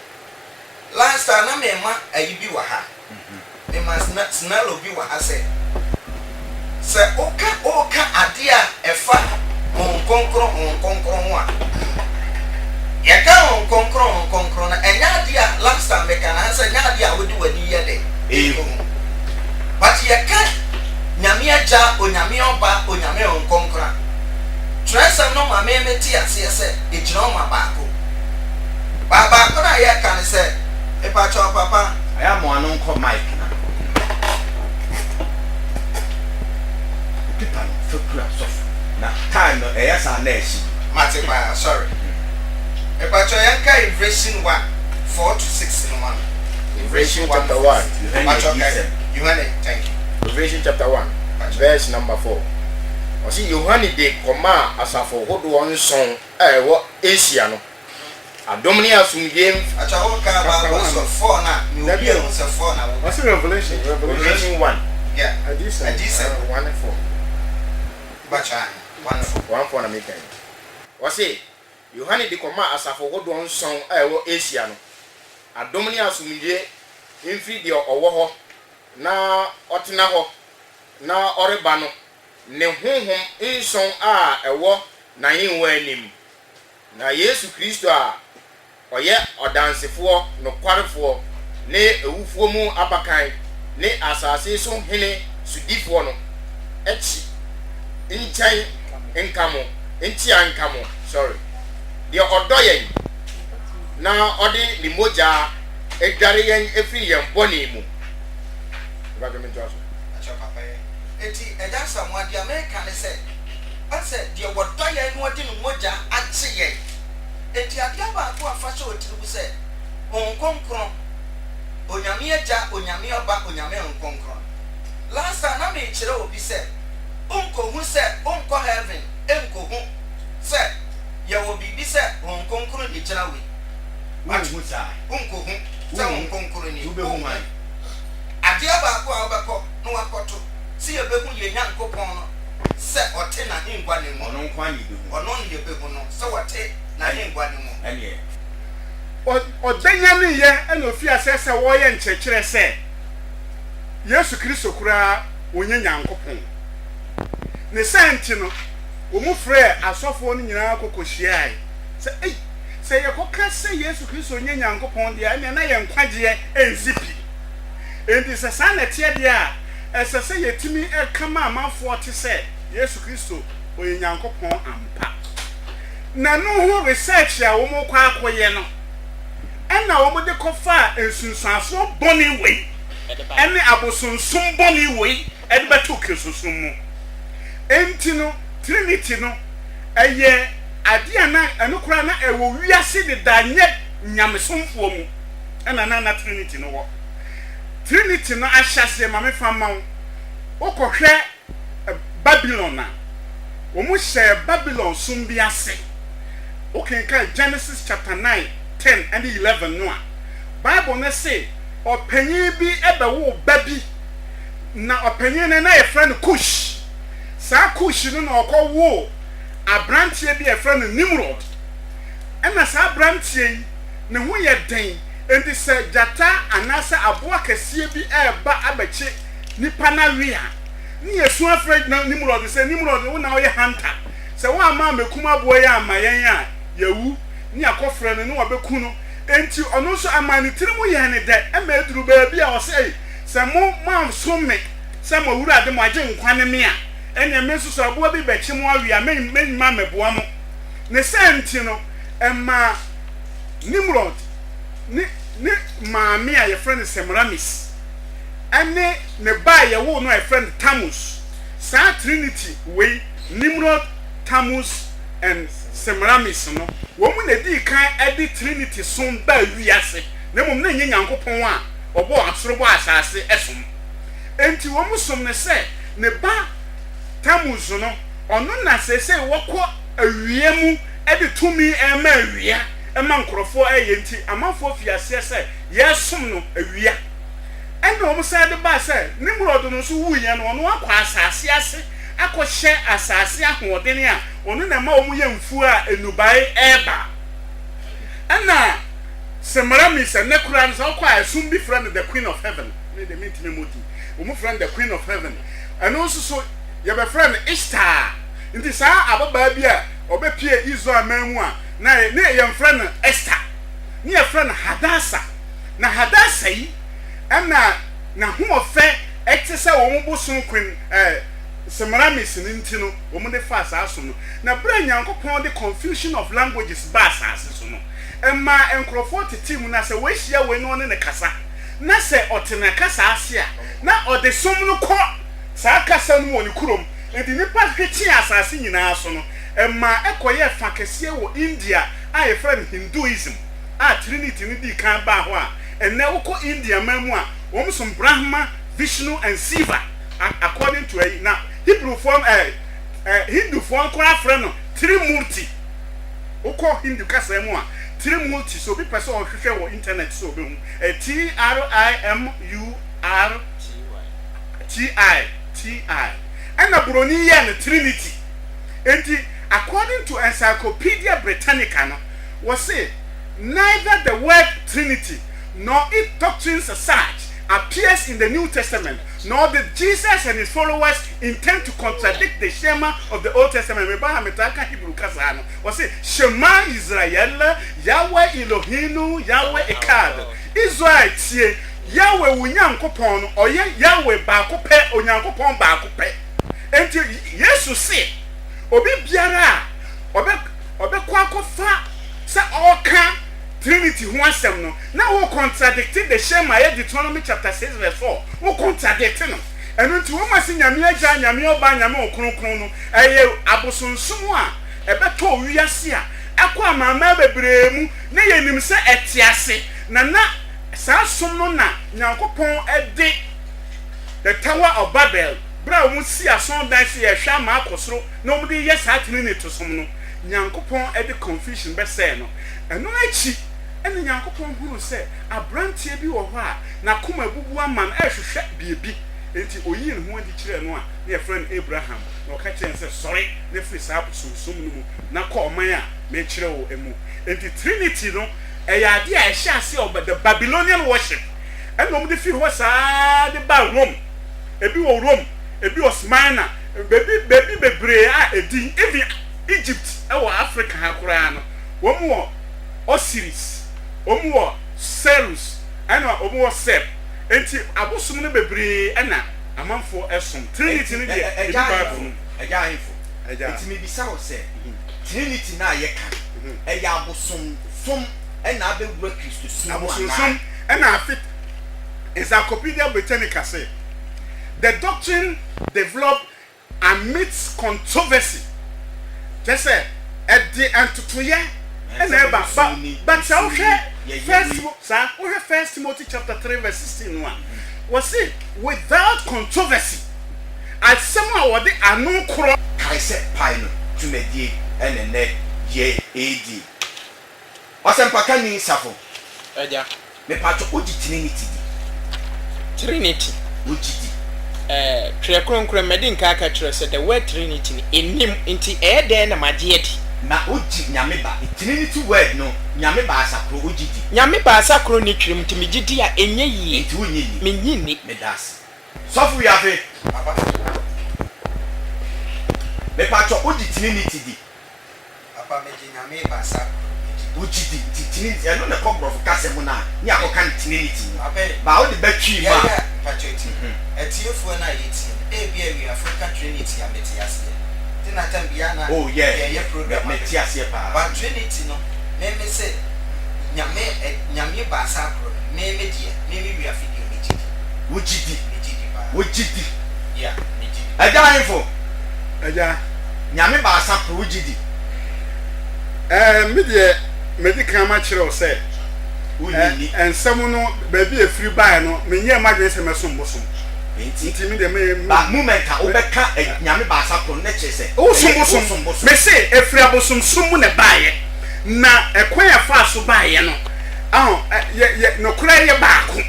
last time na me ma ayi bi wa ha me mas na snalo bi wa ha se oka ade a efa onkonkron wa ya ka onkonkron na enya ade a last time me kana se nya ade a wodi wani ye de but ye ka nyame agya onyame oba onyame onkonkra twerɛsɛm no ma mete aseɛ sɛ ɛgyina ɔma baako na yɛka ne sɛ ɛpakyɛ papa ayɛ mo ano nkɔ mike na pipa no fekura sɔfo na time no ɛyɛ saa na ɛhyi mate paa sorry ɛpakyɛ yɛnka Revelation 1:4-6 no ma no Revelation chapter 1. Yohane, thank you. Revelation chapter 1, verse number 4. Ɔsi Yohane de kɔma asafo hodoɔ nson a ɛwɔ Asia no. Adom ne asomdwem. Acha wo ka ba verse 4 na me obi ehun se 4 na wo. What's Revelation 1. Yeah. Adisa 1:4. Bacha 1:4. 1:4 na me kan. Ɔsi Yohane de kɔma asafo hodoɔ nson a ɛwɔ Asia no. Adom ne asomdwe mfiri deɛ ɔwɔ hɔ na ɔtena hɔ na ɔreba no ne honhom nson a ɛwɔ n'ahengua anim na Yesu Kristo a ɔyɛ ɔdansefoɔ nokwarefoɔ ne ewufoɔ mu abakan ne asase so hene sudifoɔ no akyi nkyɛn nkamo ntia nkamo sorry deɛ ɔdɔ yɛn na ɔde ne mogya edware yɛn efiri yɛn bɔne mu ba kɛmɛ ntwa so acha papa eti ɛda samuade America ne sɛ ɔsɛ deɛ wɔdɔ yɛn no ɔde ne mogya agye yɛn eti adeɛ baako afa hyɛ otiri bu sɛ onkonkron onyame agya onyame ɔba onyame onkonkron last time na me kyerɛ obi sɛ onkohu sɛ onkɔ heaven enkohu sɛ yɛwɔ biribi sɛ onkonkron de gyina we Unkohu saa. Unkohu. Sɛ unkonkuru ni. Ubehu man. Adeɛ baako a wobɛkɔ na wakɔto. Si yɛbɛhu yɛ Nyankopɔn no sɛ ɔte n'ahengua ne mu. Ɔno nko ani behu. Ɔno ne yɛbɛhu no sɛ wɔte n'ahengua ne mu. Ɛneɛ. Ɔdanya ne yɛ ɛna ofi asɛ sɛ wɔyɛ nkyerɛkyerɛ sɛ Yesu Kristo koraa onye Nyankopɔn. Ne sɛnti no wɔn frɛ asɔfoɔ no nyinaa kɔkɔhyiae sɛ ei sɛ yɛkɔka sɛ Yesu Kristo onye Nyankopɔn deɛ ɛna na yɛn nkwagyeɛ ɛnsi pi enti sɛ saa na ɛteɛ deɛ a ɛsɛ sɛ yɛtumi ɛkama amanfoɔ te sɛ Yesu Kristo onye Nyankopɔn ampa na no ho research a wɔn kɔ akɔyɛ no ɛna wɔn de kɔfa nsunsuasoɔ bɔne wei ɛne abosonsom bɔne wei ɛde bɛto kristosom mu enti no Trinity no ɛyɛ adia na enukura na ewo wiase de danye nyamesomfo mu na Trinity no wo Trinity no ahyase ma me fama wo kokɔhwɛ Babylon na wo mu hyɛ Babylon sum bi ase wo kenka Genesis chapter 9 10 and 11 no a Bible na say ɔpanyin bi ɛbɛwo ba bi na ɔpanyin na yɛ friend Kush saa Kush no na ɔkɔwo abrantie bi a friend Nimrod ɛna saa abrantie yi ne ho yɛ den enti sɛ jata anasa aboa kɛseɛ bi ɛba abɛkye nipa na wia ne yɛsu afrɛ na Nimrod sɛ Nimrod wo na ɔyɛ hunter sɛ wo ama mekum aboa yɛ ama yɛn a yawu ne akɔfrɛ no ne wɔbɛku no enti ɔno nso ama ne tiri mu yɛ ne dɛ ɛma eduru baabi a ɔsɛ sɛ mo so me sɛ mo wura de mo agye nkwa ne me a ɛna me nso so aboa bi bɛkye mo awia menima meboa mo ne sɛnti no ɛma Nimrod ne maame a yɛfrɛ no Semiramis ɛne ne ba yɛwo no a yɛfrɛ no Tammuz saa Trinity wei Nimrod, Tammuz and Semiramis no wɔn mu na di kan ɛde Trinity som ba wiase na mmom na nyɛ Nyankopɔn a ɔbɔ asoro bɔ asase ɛsom enti wɔn mu som ne sɛ ne ba Tammuz no ɔno na sese wɔkɔ awia mu ɛde tumi ɛma awia ɛma nkorɔfoɔ ɛyɛ nti amanfoɔ fi aseɛ sɛ yɛsom no awia ɛna wɔn sɛ de ba sɛ Nimrod no nso wuyɛ no ɔno akɔ asase ase akɔhyɛ asase ahoɔden a ɔno na ma wɔn yɛ mfuo a enubae ɛɛba ɛna Semiramis ne kura no sɛ ɔkɔ a esum bi frɛ no the Queen of Heaven ne de mi ntumi moti wɔn frɛ no the Queen of Heaven ɛno nso so yɛbɛfrɛ no Ishtar nti saa ababaa bi a ɔbɛpie Israel man mu a na yɛmfrɛ no Esther ne yɛfrɛ no Hadasa na Hadasa yi ɛna na hoɔfɛ ɛte sɛ wɔn bosom Queen Semiramis nintino woman de fast asono na bra nyankopon de confusion of languages bass asono emma enkrofo team na se wehia we no ne kasa na se otena kasa ase a na ode som no ko sa kasa no woni kurom enti nipa hweti asase nyina aso no emma ekoye fa kese wo India a e friend Hinduism a Trinity ni di kan ba ho a enne wo ko India mamu a wo som Brahma, Vishnu and Shiva according to now Hebrew form Hindu form kora friend no Trimurti oko Hindu kasa mu a Trimurti so be person o hwehwe wo internet so be hu TRIMURTI and a brony and Trinity enti according to Encyclopedia Britannica no was say neither the word Trinity nor its doctrines as such appears in the New Testament, nor did Jesus and his followers intend to contradict the Shema of the Old Testament. Was it Shema Israel, Yahweh Elohim, Yahweh Echad. Israel tie Yahweh unyankopon or Yahweh bakope onyankopon bakope. Enti Yesu say obi biara obe kwa fa sa oka Trinity who asem no na wo contradicted the Shema Deuteronomy chapter 6 verse 4 wo contradict no enu nti wo masi nyame agya nyame oba nyame okronkron no eye abosonsom a ebeto wiase a akwa mama bebre mu na yenim se etiase na sa som no na nyankopon ede the Tower of Babel bra wo si ason dan se ye hwa ma akosoro na wo de yes Trinity to som no nyankopon ede confusion be say no enu achi ene nyankopon huru se abrantie bi wo ho a na koma bubu aman ehwehwe biebi enti oyi ne ho adi kire no a ne friend Abraham na o ka kire se sorry ne free sa abusum no mu na ko oman a me kire wo emu enti Trinity no ade a ehye ase of the Babylonian worship ene om de fi ho sa de ba Rome ebi wo Rome ebi wo Smyrna bebi bebre a edi even Egypt ewo Africa ha kura no wo mu Osiris omuwo Serus ana omuwo Seb enti abosum no bebre ana amanfo esom Trinity ni de Bible eja info enti me bisa wo se Trinity na ye kan eya abosom som ena abewura Kristo sum abosom som ena afit Encyclopedia Britannica say the doctrine developed amidst controversy just say at the antotoye but First Timothy chapter 3 verse 16 was it without controversy as someone what they are no kro kai se pai no tumedie ene ye AD Osempaka ni safo eja me pato oji Trinity oji tire kronkron medin ka aka tire se the word Trinity enim nti na magieti na oji nyame ba Trinity word no nyame ba asakro oji nyame ba asakro ni twirim ti megidi a enye yi nti wonyi ni menyini medas sofu ya fe papa me pato oji Trinity di papa meji nyame ba asakro oji di Trinity no na kobro fo kase mu na ni akoka Trinity ba o de batwi ma pato etiefo na yeti ebi Africa Trinity ametiase oh yeah program but Trinity no me say nyame ba sakro me die me wi afidi wujidi yeah aja info aja nyame ba sakro wujidi me die medical ma kire o say ensem no ba bi efiri bai no me nye madwe se mesom bosom enti mi de me ba moment a obeka nyame ba asakro ne chese o sum me say efri abosom sum ne baaye na ekwan ya fa so baaye no ye no kura ye baako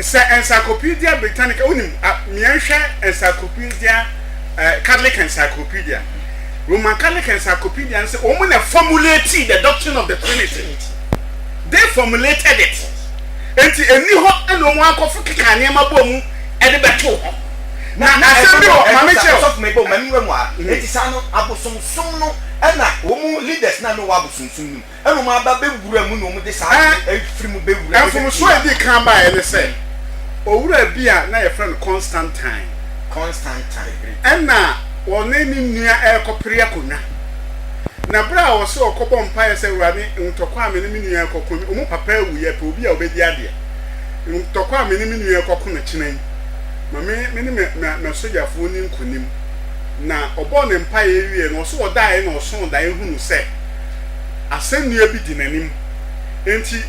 se Encyclopedia Britannica unim me anhwe Encyclopedia Catholic Encyclopedia Roman Catholic Encyclopedia say o mo na formulate the doctrine of the Trinity they formulated it enti eni ho eno mo akofo keka ne mabo mu e de beto ho na asembi ho mame che of me bo mame mu a enti sa no abosomsom no na wo mu leaders na no abosomsom no eno ma ba bewura mu no mu de sa efiri mu bewura enfo so e di kan ba e ne se owura bia na ye friend Constantine Constantine. ɛna wɔne ne nua ɛrekɔpere akonnwa na bere a wɔsɛ ɔkɔbɔ mpaeɛ sɛ awurade ntɔkwa a me ne me nua ɛkɔko ɔmo papa awuyɛ pɛ obi a ɔbɛdi adeɛ ntɔkwa a me ne me nua ɛkɔko no kyena yi ma me ne me sogyafoɔ ne nkonim na ɔbɔ ne mpaeɛ wie no ɔso ɔdaeɛ na ɔso daeɛ hunu sɛ asɛnnua bi di n'anim enti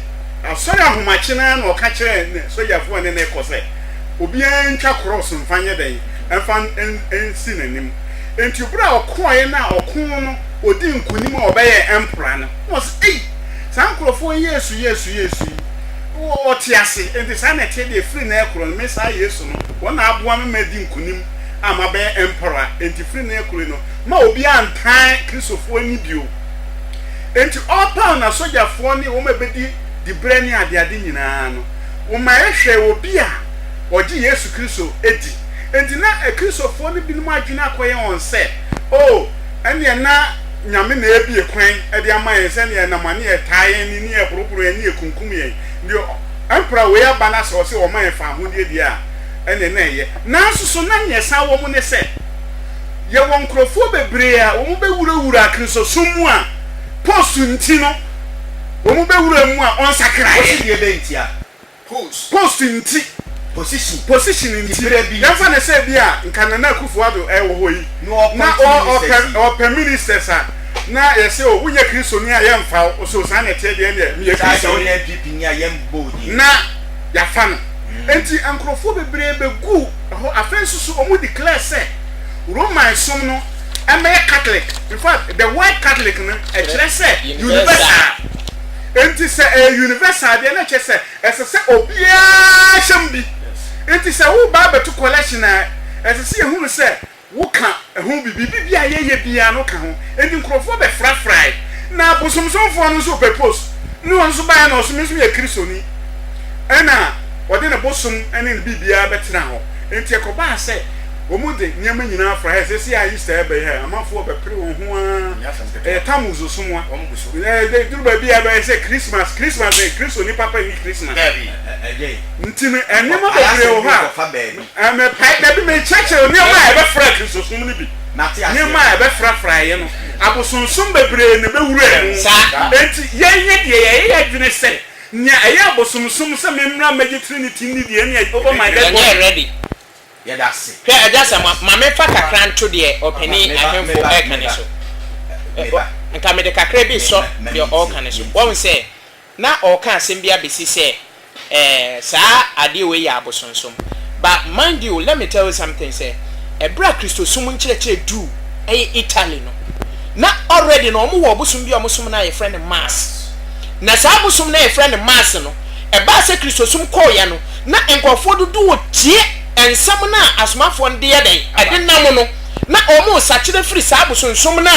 asɔre ahomakye na ɔka kyerɛ ne sogyafoɔ ne ne kɔ sɛ obiara ntwa cross mfa nyɛ dɛn ɛmfa nsi n'anim enti bere a ɔkɔɔɛ na ɔko no odi nkunim a ɔbɛyɛ emperor no wɔs ei saa nkurɔfoɔ yesu ɔte ase enti saa na ɛte deɛ firi na ɛkorɔ no me saa yesu no wɔn na aboa me ma di nkunim a ma bɛyɛ emperor enti firi na ɛkorɔ no ma obi antan kristofoɔ ni bio enti ɔpaw na sogyafoɔ ne wɔn bɛdi di brɛ ne adeade nyinaa no wɔn ma ɛhwɛ obi a ɔgye yesu kristo edi enti na kristofoɔ ne binom adwene akɔyɛ wɔn sɛ o ɛnneɛ na nyame na ebi ekwan ɛde ama yɛn sɛ ne nam ane ɛtaa yɛn ni ne ɛporoporo yɛn ne ekunkum yɛn deɛ ɛmpra wei aba na sɛ ɔsɛ ɔma yɛn fa ahodeɛ deɛ a ɛne na ɛyɛ nanso so na nyɛ saa wɔ mu ne sɛ yɛwɔ nkurɔfoɔ bebree a wɔn bɛwurawura kristosom mu a post nti no wɔn bɛwura mu a ɔnsakra yɛ deɛ bɛntia post nti position nti yɛmfa ne sɛ bi a nkanana akufuado ɛwɔ hɔ yi na ɔpɛ ministers a na yɛsɛ o wonyɛ kristoni a yɛmfa so saa na ɛteɛ deɛ ne meyɛ kristoni na yɛafa no enti nkurɔfoɔ bebree bɛgu hɔ afei nso so ɔmo declare sɛ roman som no ɛmɛyɛ catholic in fact the word catholic no ɛkyerɛ sɛ universal enti sɛ universal deɛ na kyerɛ sɛ ɛsɛ sɛ obiara hyɛm bi enti sɛ wo ba beto collection a ɛsɛ sɛ yɛhunu sɛ wo ka ho bibi a yɛyɛ bia no ka ho enti nkurɔfoɔ bɛfrafrae na bosomsomfoɔ no nso pɛ post ne wɔn nso baeɛ na ɔsom nso yɛ kristoni ɛna wɔde ne bosom ne ne biribiara bɛtena hɔ enti ɛkɔbaa sɛ wɔn de nneɛma nyinaa fra ha sɛ si a easter ɛbɛyɛ ha amanfoɔ bɛpere wɔn ho a tamu zosom a duru baabi a bɛyɛ sɛ christmas kristoni papa ni christmas nti no nneɛma bebree wɔ hɔ a mɛpae dabi mɛkyerɛkyerɛ nneɛma a ɛbɛfra kristosom no bi nneɛma a ɛbɛfrafra yɛ no abosonsom bebree na bɛwura mu enti yɛnyɛ deɛ yɛyɛ adwene sɛ nea ɛyɛ abosonsom sɛ memmra mɛgye trinity ni deɛ ne over my dead body yɛdase hwɛ ɛdasa ma mefa kakra nto deɛ ɔpani ahemfo ɛka ne so nka mede kakra bi sɔ deɛ ɔka ne so wɔn sɛ na ɔka asɛm bi abɛsi sɛ saa adeɛ wei yɛ abosonsom but mind you let me tell you something sɛ ɛberɛ kristosum nkyerɛkyerɛ du ɛyɛ Italy no na already na ɔmo wɔ bosom bi a ɔmo som na yɛfrɛ ne mass na saa bosom na yɛfrɛ ne mass no ɛbaa sɛ kristosum kɔɔyɛ no na nkɔfoɔ dodo wɔ tie ensam na asomafoɔ de yɛ dɛn ɛde nam no na ɔmo sakyerɛ firi saa bosonsom na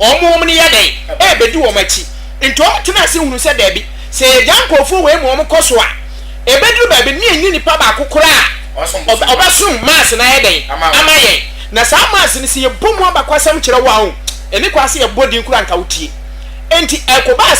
ɔmo ne yɛ dɛn ɛbɛdi wɔn akyi nti ɔmo tena ase hunu sɛ daabi sɛ yɛgya nkɔfoɔ wei mu ɔmo kɔ so a ɛbɛduru baabi ne ɛni nipa baako koraa ɔbɛsom mass na yɛ dɛn ama yɛn na saa mass no sɛ yɛbɔ mu abakɔ asɛm kyerɛ wo aho ɛne kɔ ase yɛbɔ din kora nka wotie enti ɛkɔbaa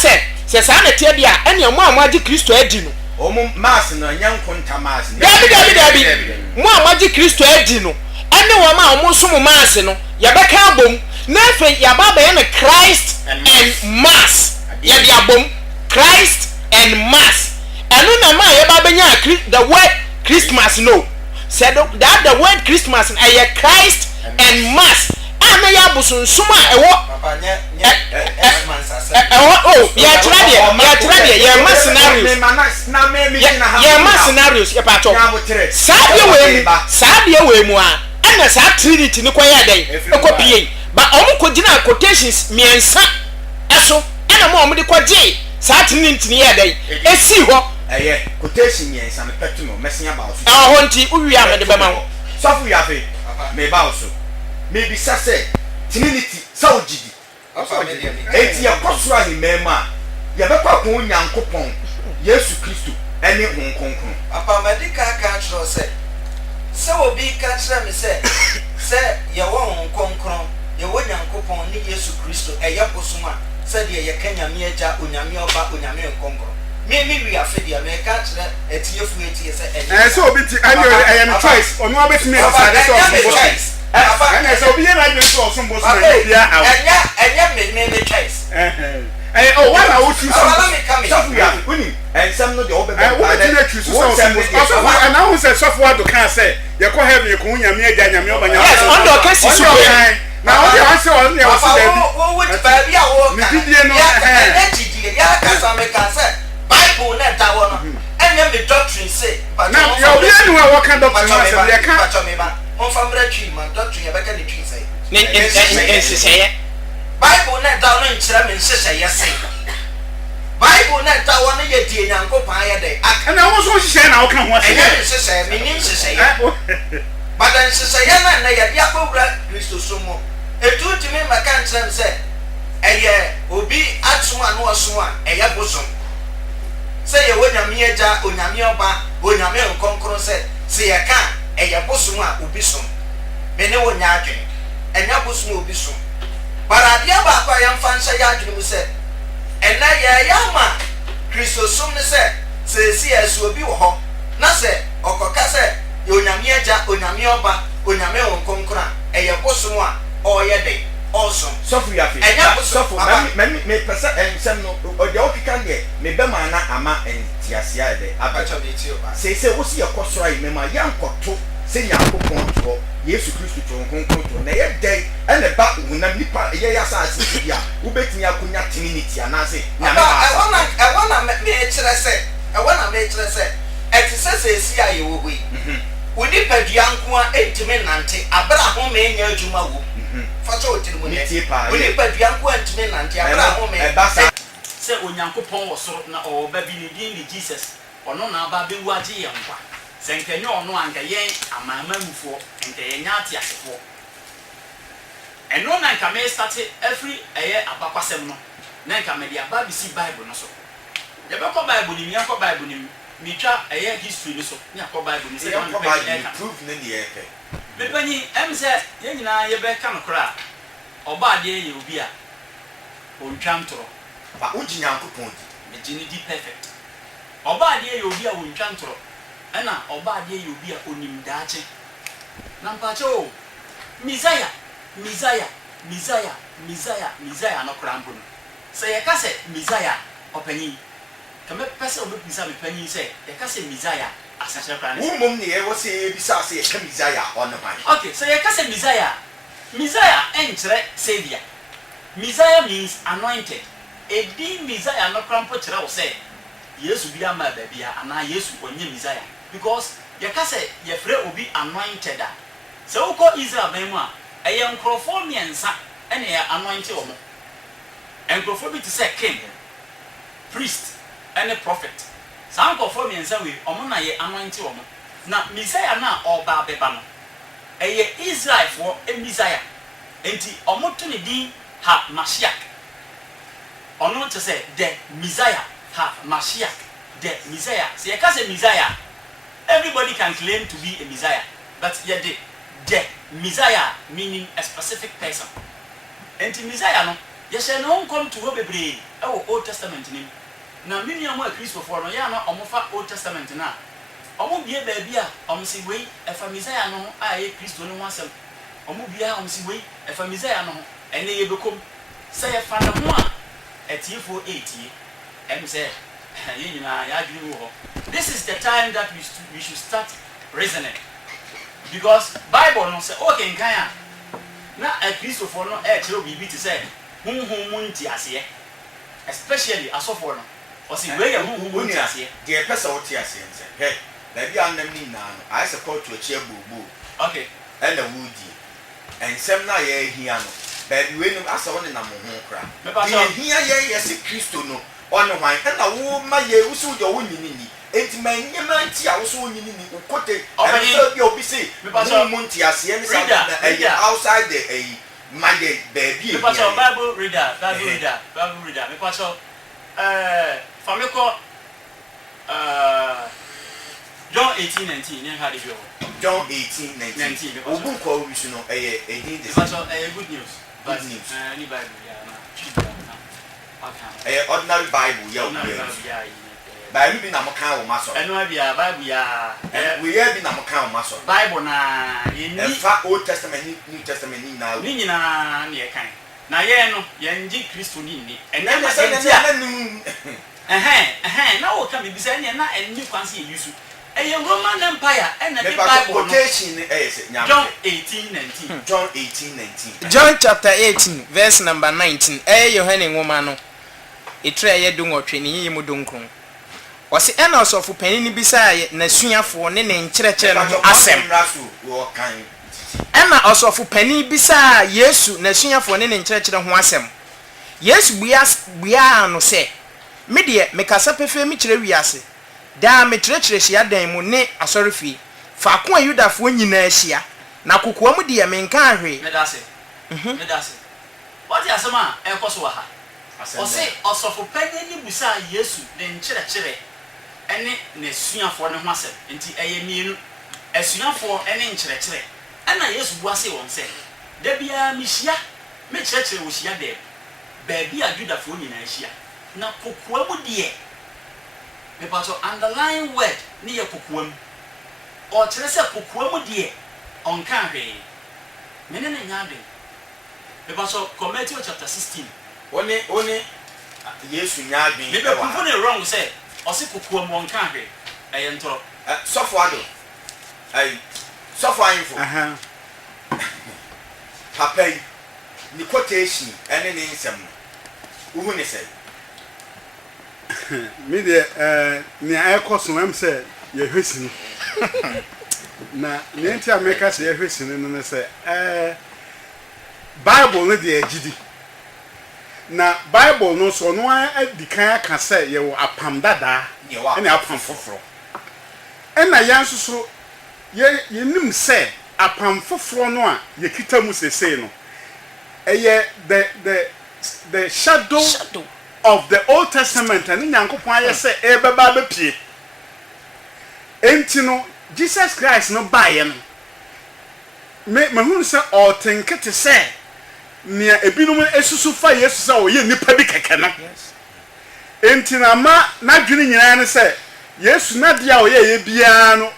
sɛ saa na teɛ deɛ a ɛne ɔmo a mo agye kristo adi no omo mass no nyanko nta mass dabi mo a magye kristo adi no ene wo ma omo som mass no yɛbɛka abom na afei yɛba bɛyɛ no Christ and mass yɛde abom Christ and mass ɛno na ma yɛba bɛnya the word Christmas no said that the word Christmas ɛyɛ Christ and mass ana ya busonsum a ɛwɔ yɛma scenarios yɛpatɔ saa deɛ wei mu a ɛna saa trinity ne kɔyɛ dɛn ɛkɔpie ba ɔmo kɔgyina quotations mmiɛnsa ɛso ɛna ma ɔmo de kɔgye saa trinity ne yɛ dɛn ɛsi hɔ ɛyɛ quotation mmiɛnsa no pɛto no mɛsenya ba wo so ɛhɔ nti wowie a mede bɛma wo sɔfo wiafe meba wo so mebisa sɛ trinity sɛ wogyidi enti yɛkɔ soro ahemmaa a yɛbɛkɔ ako Nyankopɔn Yesu Kristo ɛne Honhom Kronkron apamadi ka kyerɛ sɛ obi ka kyerɛ me sɛ yɛwɔ Honhom Kronkron yɛwɔ Nyankopɔn ne Yesu Kristo ɛyɛ bosom a sɛdeɛ yɛka Nyame Agya Onyame Ɔba Onyame Nkonkron me we are fedia me ka kire etie fu etie se so obi ti I am choice ono abetimi asade so choice and so obi na adwene so so mbo so na bia ha enya me choice oh one I would choose let me come here uni and some no the obe what you choose so and now say so for do can say you go heaven you ko nyame agya nyame oba nyame yes on the case so now what you want say on there so there wo ba bia wo me bidie no ya ka me ka say Bible na da wo no enya me doctrine say but now you be anywhere what kind of doctrine say you can pacho me ba on famra tree man doctrine ya beka ni tree say say Bible na da no nkyira me nhyehyɛ say Bible na da wo no ye die Nyankopɔn ayɛ dɛ and I was so share na wo kan ho say ɛnyɛ nhyehyɛ me nim nhyehyɛ but nhyehyɛ na ye dia kowura Kristo so mo etu timi maka nkyerɛ sɛ ɛyɛ obi atom ano ɔso a ɛyɛ bosom sɛ yɛ wonyame agya onyame ɔba onyame nkonkron sɛ yɛ ka ɛyɛ bosom a obi som me ne wonya adwene ɛnya bosom obi som baradia ba kwa yɛmfa nhyɛ yɛ adwene mu sɛ ɛna yɛ yama Kristo som ne sɛ si ɛso obi wɔ hɔ na sɛ ɔkɔka sɛ yɛ onyame agya onyame ɔba onyame nkonkron a ɛyɛ bosom a ɔyɛ de awesome sɔfo ya fe sɔfo me pesa ensem no ɔde okika de me be ma na ama entiasia de abacha be ti oba se wo si yakɔsoro ayi me ma yankɔto se Nyankopɔn to Yesu Kristo to nkonkonto na ye dai ene ba wunam nipa ye ya sa ase bia wo betimi akonya tinity anase na I wanna me kyerɛ sɛ ɛte sɛ si ayi wo wi woni padua nko a entime nante abra ho me nya adwuma wo facho otiri mu ne woni padua nko a entime nante abra ho me sɛ Onyankopɔn wɔ soro na ɔba bi ne din ne Jesus ɔno na aba bewu agye yɛn kwa sɛ nkɛnyɛ ɔno anka yɛn amamamufoɔ nka yɛn nya ate asefoɔ ɛno na nka me start every ɛyɛ abakwasɛm no na nka me de aba bi si Bible no so yɛbɛkɔ Bible ni yɛnkɔ Bible ni mitwa ɛyɛ history no so ne akɔ Bible ni sɛ yɛn kɔ Bible prove ne ne yɛpɛ mepanyi ɛm sɛ yɛn nyinaa yɛbɛka no kora ɔba adeɛ yɛ obi a ontwa ntoro ba ogi Nyankopɔn di megye ne di perfect ɔba adeɛ yɛ obi a ontwa ntoro ɛna ɔba adeɛ yɛ obi a onim daakye na mpakyɛ o Messiah no kora mpo no sɛ yɛka sɛ Messiah ɔpanyin kame pese obepisa me panyin sɛ yɛka sɛ Messiah asakyerɛ kora ne wo mom ne yɛ wɔ sɛ ebisa sɛ yɛka Messiah ɔno ban okay sɛ yɛka sɛ Messiah ɛnkyerɛ savior Messiah means anointed edi Messiah no kora mpo kyerɛ wo sɛ Yesu bi ama baabia ana Yesu onye Messiah because yɛka sɛ yɛfrɛ obi anointed a sɛ wokɔ Israel ban mu a ɛyɛ nkurɔfoɔ mmiɛnsa ɛne yɛ anointed wɔ mo nkurɔfoɔ bi te sɛ king priest ɛne prophet saa nkurɔfoɔ mmiɛnsa wei ɔmo na yɛ anointed wɔ mo na Messiah na ɔba bɛba no ɛyɛ Israelfoɔ Messiah enti ɔmo to ne din ha Mashiach ɔno te sɛ the Messiah ha Mashiach the Messiah sɛ yɛka sɛ Messiah everybody can claim to be a Messiah but yɛde the Messiah meaning a specific person enti Messiah no yɛhyɛ ne ho nkɔm to hɔ bebree ɛwɔ Old Testament nim na minua mo a Kristofoɔ no yɛ na ɔmo fa Old Testament na ɔmo bie baabi a ɔmo si wei ɛfa Messiah no a ɛyɛ Kristo no ho asɛm ɔmo bie a ɔmo si wei ɛfa Messiah no ho ɛne yɛbɛkɔm sɛ yɛfa ne ho a ɛtiefoɔ ɛɛtie ɛm sɛ yɛn nyinaa yɛadwene wɔ hɔ this is the time that we should start reasoning because Bible no sɛ ɔkenkan a na Kristofoɔ no ɛɛkyerɛ biribi te sɛ honhom mu nti aseɛ especially asɔfoɔ no ɔsi wei yɛ honhom mu nti aseɛ deɛ pɛ sɛ wote aseɛ nsɛ hɛ baabi a nnam ne nyinaa no ayɛ sɛ kɔɔto akyi abuobuo okay ɛna wodie ɛnsɛm no a yɛahia no baabi wei no asɛ wo ne nam ho kora deɛ hia yɛ sɛ Kristo no ɔne hwan ɛna wo ma yɛ wo sɛ wogya wo nyini ni enti ma nyɛma nti a wo sɛ wo nyini ni wokote ɛnsɛ bi a obi sɛ honhom mu nti aseɛ ne sa ɛyɛ outside the ɛyi ma yɛ baabi a hia Bible reader mepatɔ famekɔ John 18:19 ne ha de bi o John 18:19 obu ko wi su no ɛyɛ edin de good news ni Bible ya na ordinary Bible ya Bible bi na mo kan wo maso. Eno bia Bible ya. We hear bi na mo kan wo maso. Bible na ye ni. Fa Old Testament New Testament ni na. Ni nyina na ye kan. Na ye no ye nji Kristo ni ni. Ena ma se na nu. Na wo ka me bi se na enni kwanse ye yusu. Eye Roman Empire and the Bible quotation John 18:19. John 18:19. John chapter 18 verse number 19. Yohane nwoma no. Etre ye dungotwe ni yimu dunkron. Wose ena osofu panini bisa na suafo ne ne nkyerɛkyerɛ no ho asɛm. Ena osofu panini bisa Yesu na suafo ne ne nkyerɛkyerɛ ho asɛm. Yesu buya no sɛ me de mekasa pefe mi kyerɛ wiase. Da me kyerɛkyerɛ hia dan mu ne asɔrefie. Fa ko a Yudafo nyina ahia. Na kokoa mu de me nka ahwe. Me da se. What ya sama e koso wa ha. Ose osofu panini bisa Yesu ne nkyerɛkyerɛ ene ne suafo ne ho asɛm. Enti eye mienu. Asuafo ene nkyerɛkyerɛ. Ana Yesu buase won sɛ da bia me hia me kyerɛkyerɛ wo hia da. Baabi a Yudafo nyina ahia. Na kokoa mu de me pato underline word ni ye kokoa mu. O kyerɛ sɛ kokoa mu de onka hwe. Me ne nya de. Me pato Matthew chapter 16. Oni Yesu nya adwen. Me be prove ne wrong sɛ ɔse kokoa mu onka hwe. Ɛyɛ ntoro. Sɔfo ado. Sɔfo ayinfo. Papa yi ni quotation ene ne nsɛm. Uhu ne sɛ me de nia ekoso am say ye hwesini na ne ntia meka say ye hwesini no say Bible no de agidi na Bible no so no adikan aka say ye wo apam dada ene apam foforo ena yanso so ye nim say apam foforo no a ye kita mu sesei no eye the shadow of the Old Testament and Nyankopon aye say e beba be pie enti no Jesus Christ no baye no me hu say all think it say nia ebinum esusu fa Yesu say o ye nipa bi keke no enti na ma na dwene nyina ne say Yesu na dia o ye bia no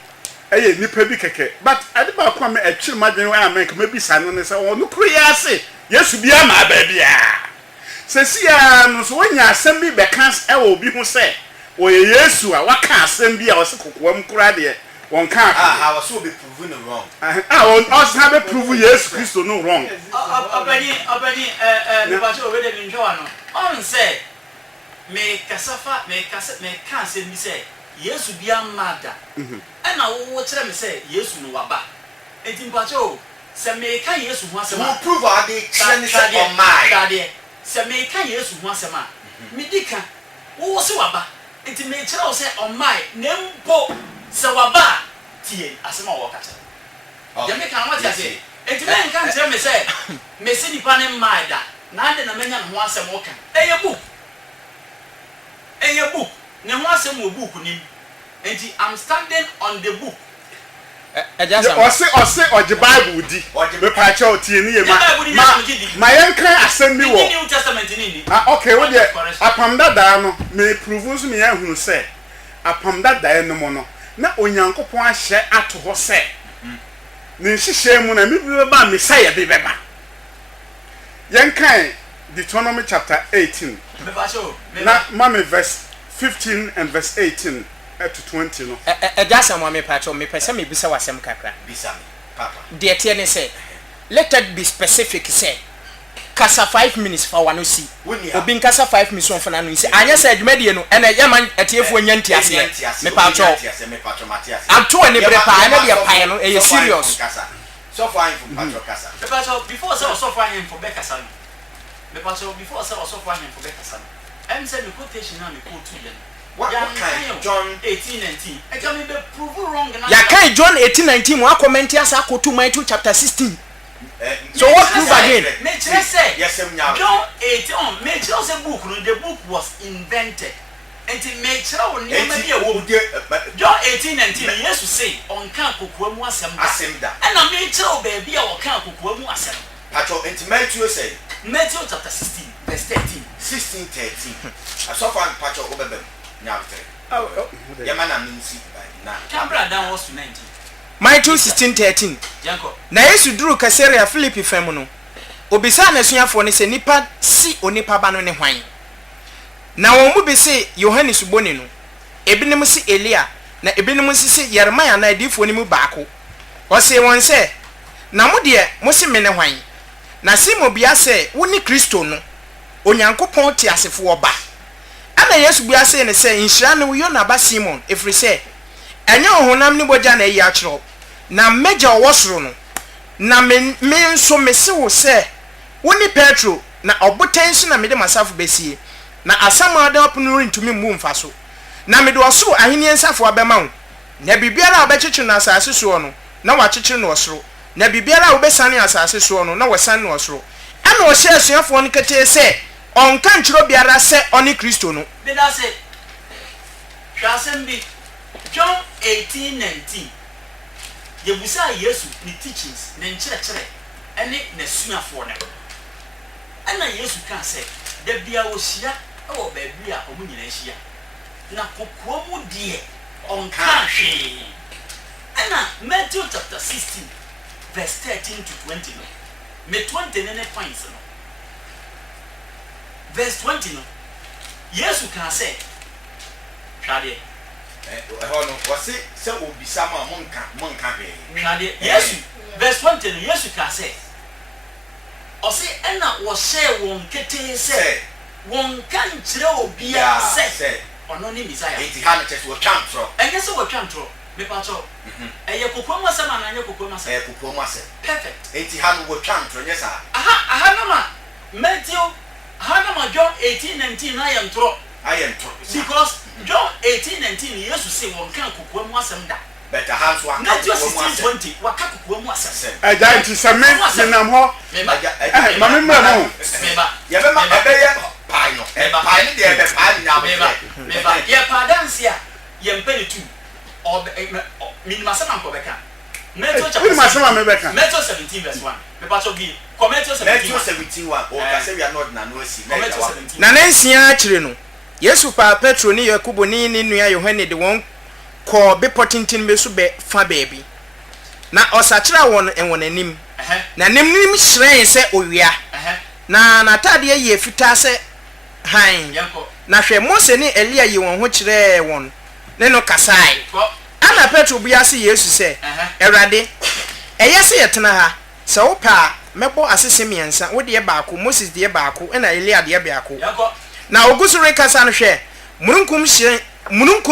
eye nipa bi keke but ade ba kwa me atwiri madwene wa America me bi sa no ne say o no kru ya say Yesu bia ma ba bia Sesia no so wonya asem bi bekans e wo bi hu se o Yesu a waka asem bi a wo se kokoa m kura de won ka I was so be proven wrong. On us have be prove Yesu Kristo no wrong. Obani me ba so we de mi nwa no. On say me kasafa me kan se mi say Yesu bia mada. E na wo kire me say Yesu no waba. Enti mpa cho se me ka Yesu ho asem. Wo prove a de kire ni say on my. Se me ka Yesu ho asem a me dika wo se waba enti me kire wo se on my nempo se waba tie asem a wo ka kire je me kan what ya say enti me nka kire me se me se nipa ne mai da na ade na menya ho asem wo ka eye book ne ho asem wo book ni enti I'm standing on the book Ose oje Bible di me pa cha otie ni ye ma yenkan asem bi wo New Testament ni ni okay we dey apam dada no me prove so me ehunu se apam dada no mo no na Onyankopon ahye ato ho se ne hihye mu na me bi ba me say ye bi beba yenkan Deuteronomy chapter 18 na mama verse 15 and verse 18 to 20 no just am me patcho me pese me bisa wasem kakra Bisa me papa de tie ne say let it be specific say kasa 5 minutes for one see obi kasa 5 minutes on for na no see anya say adwumadie no ena ye man atiefo nya ntiase me patcho Matias am to any prepare na de pan no e serious so far from patcho kasa me patcho before say so far him for bekasa no me patcho before say so far him for bekasa no em say me quotation na me quote to What kind of John 18:19? I can be prove wrong. Ya kai John 18:19 mo comment ya sa ko to Matthew chapter 16. So what prove again? Yes, John 18 make sure say book no the book was invented. And to make sure on John 18:19 yes to say on kan kokwa mu asem da. And na make sure baby a kan kokwa mu asem. Patcho Matthew say Matthew chapter 16 verse 13. 16:13. So far patcho obebem. Yamana minsi na. Cambra down was to 19. Matthew 16:13. Janko. Na Yesu duru Caesarea Philippi fam no. Obisa na suafo ne se nipa si onipa ba no ne hwan. Na won mu be se Yohane suboni no. Ebinim si Elia na ebinim si Yeremia na adifo ni mu baako. O se won se na mo de mo se me ne hwan. Na Simon bia se wo ni Kristo no. Onyankopɔn te asefo oba. Ana Yesu bia se ne se nhira ne wo Yona ba Simon efri se enye ohonam ni boja na yi akiro na meja owosoro no na me nso mese wo se wo ni Petro na obotan so na mede masafo besie na asama da opono rintumi mbu mfa so na mede osoro aheni ensafo abema wo na bibiara obekyeche na asase so no na wakyekere no osoro na bibiara obesane asase so no na wasane no osoro ana o hye asuafo no kete se onka nkyiro biara se oni Kristo no Did I say Shasembi John 18:19 Yebusa Yesu ni teachings ne nkyerɛkyerɛ ɛne n'asuafo no ɛna Yesu kan sɛ da bia wo hyia ɛwɔ baabi a ɔmo nyina hyia na kokoa mu deɛ ɔnka hwee ɛna Matthew chapter 16 verse 13 to 20 no me 20 ne points no verse 20 no Yesu kan sɛ hwade no wase se obisa ma monka hwe hwade Yesu verse 20 no Yesu kan sɛ ɔse ɛna wɔhyɛ wɔn ketee sɛ wɔn kan kyerɛ obia sɛ ɔno ne Messiah enti ha no kyɛ so twantro ɛnyɛ sɛ wɔtwantro mepato ɛyɛ kokoam asɛm ana nyɛ kokoam asɛm kokoam asɛm perfect enti ha no wɔtwantro nyɛ saa aha no ma Matthew John 18:19 na yɛ ntoro because John 18:19 Yesu say won kan kokoa mu asem da better hands one Matthew 16:20 waka kokoa mu asem giant same nam ho ma me mo ya be ma be ye pai no pai ni de be pai nya meba ye pa dance ya ye mpani tu o minima sama ko beka Matthew chapter Matthew 17 verse 1 meba to bi Matthew 17 1 o ka say we are not na no si na nansia akire no Yesu pa Petro ni Yakobo ni nua Yohane de won ko be potintin be so be fa baabi na osakira won enwon anim na nim hyerɛn sɛ owia na natade ye fita sɛ han na hwɛ Mose ni Elia yi won ho kyerɛ won ne no kasai ana Petro bia se Yesu sɛ Awurade ɛyɛ sɛ yɛtena ha sɛ wo pa mɛbɔ asese miɛnsa wo de baako Moses de baako ɛna Elia de baako na ogusure kasa no hwɛ mununkum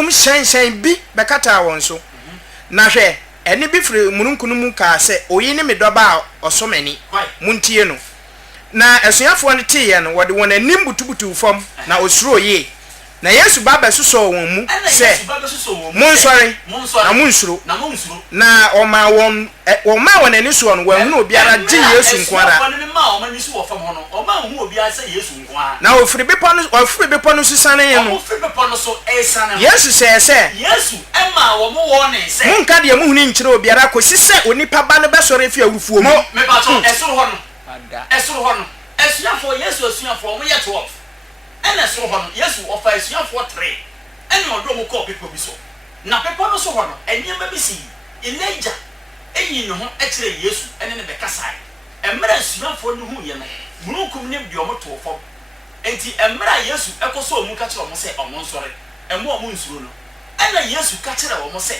hyɛn bi bɛkata wɔn so na hwɛ ɛne bi firi mununkum mu ka sɛ oyi ne medɔba a ɔsɔmani muntie no na asuafo no teɛ no wɔde wɔn anim butubutu fam na osuro yie na Yesu ba bɛsosɔ wɔn mu sɛ monsɔre na monsuro na ɔma wɔn ani soɔ no wɔn hu obiara gye Yesu nkwara na ofiri bepɔ no susane no Yesu sɛ monka deɛ muhuni nkyerɛ obiara kɔsi sɛ onipa ba no bɛsɔre fi awufuo mu ɛna so hɔ no Yesu ɔfa asuafo 3 ɛna ɔdɔ mu kɔ pepa bi so na pepa no so hɔ no ɛnneɛma bi si Elijah ɛyi ne ho ɛkyerɛ Yesu ɛne ne bɛkasae ɛmmerɛ asuafo no hu yɛ no mununkum ne deɛ ɔmo to fam enti ɛmmerɛ Yesu ɛkɔ so ɔmo ka kyerɛ ɔmo sɛ ɔmo nsɔre ɛmo ɔmo nsuro no ɛna Yesu ka kyerɛ ɔmo sɛ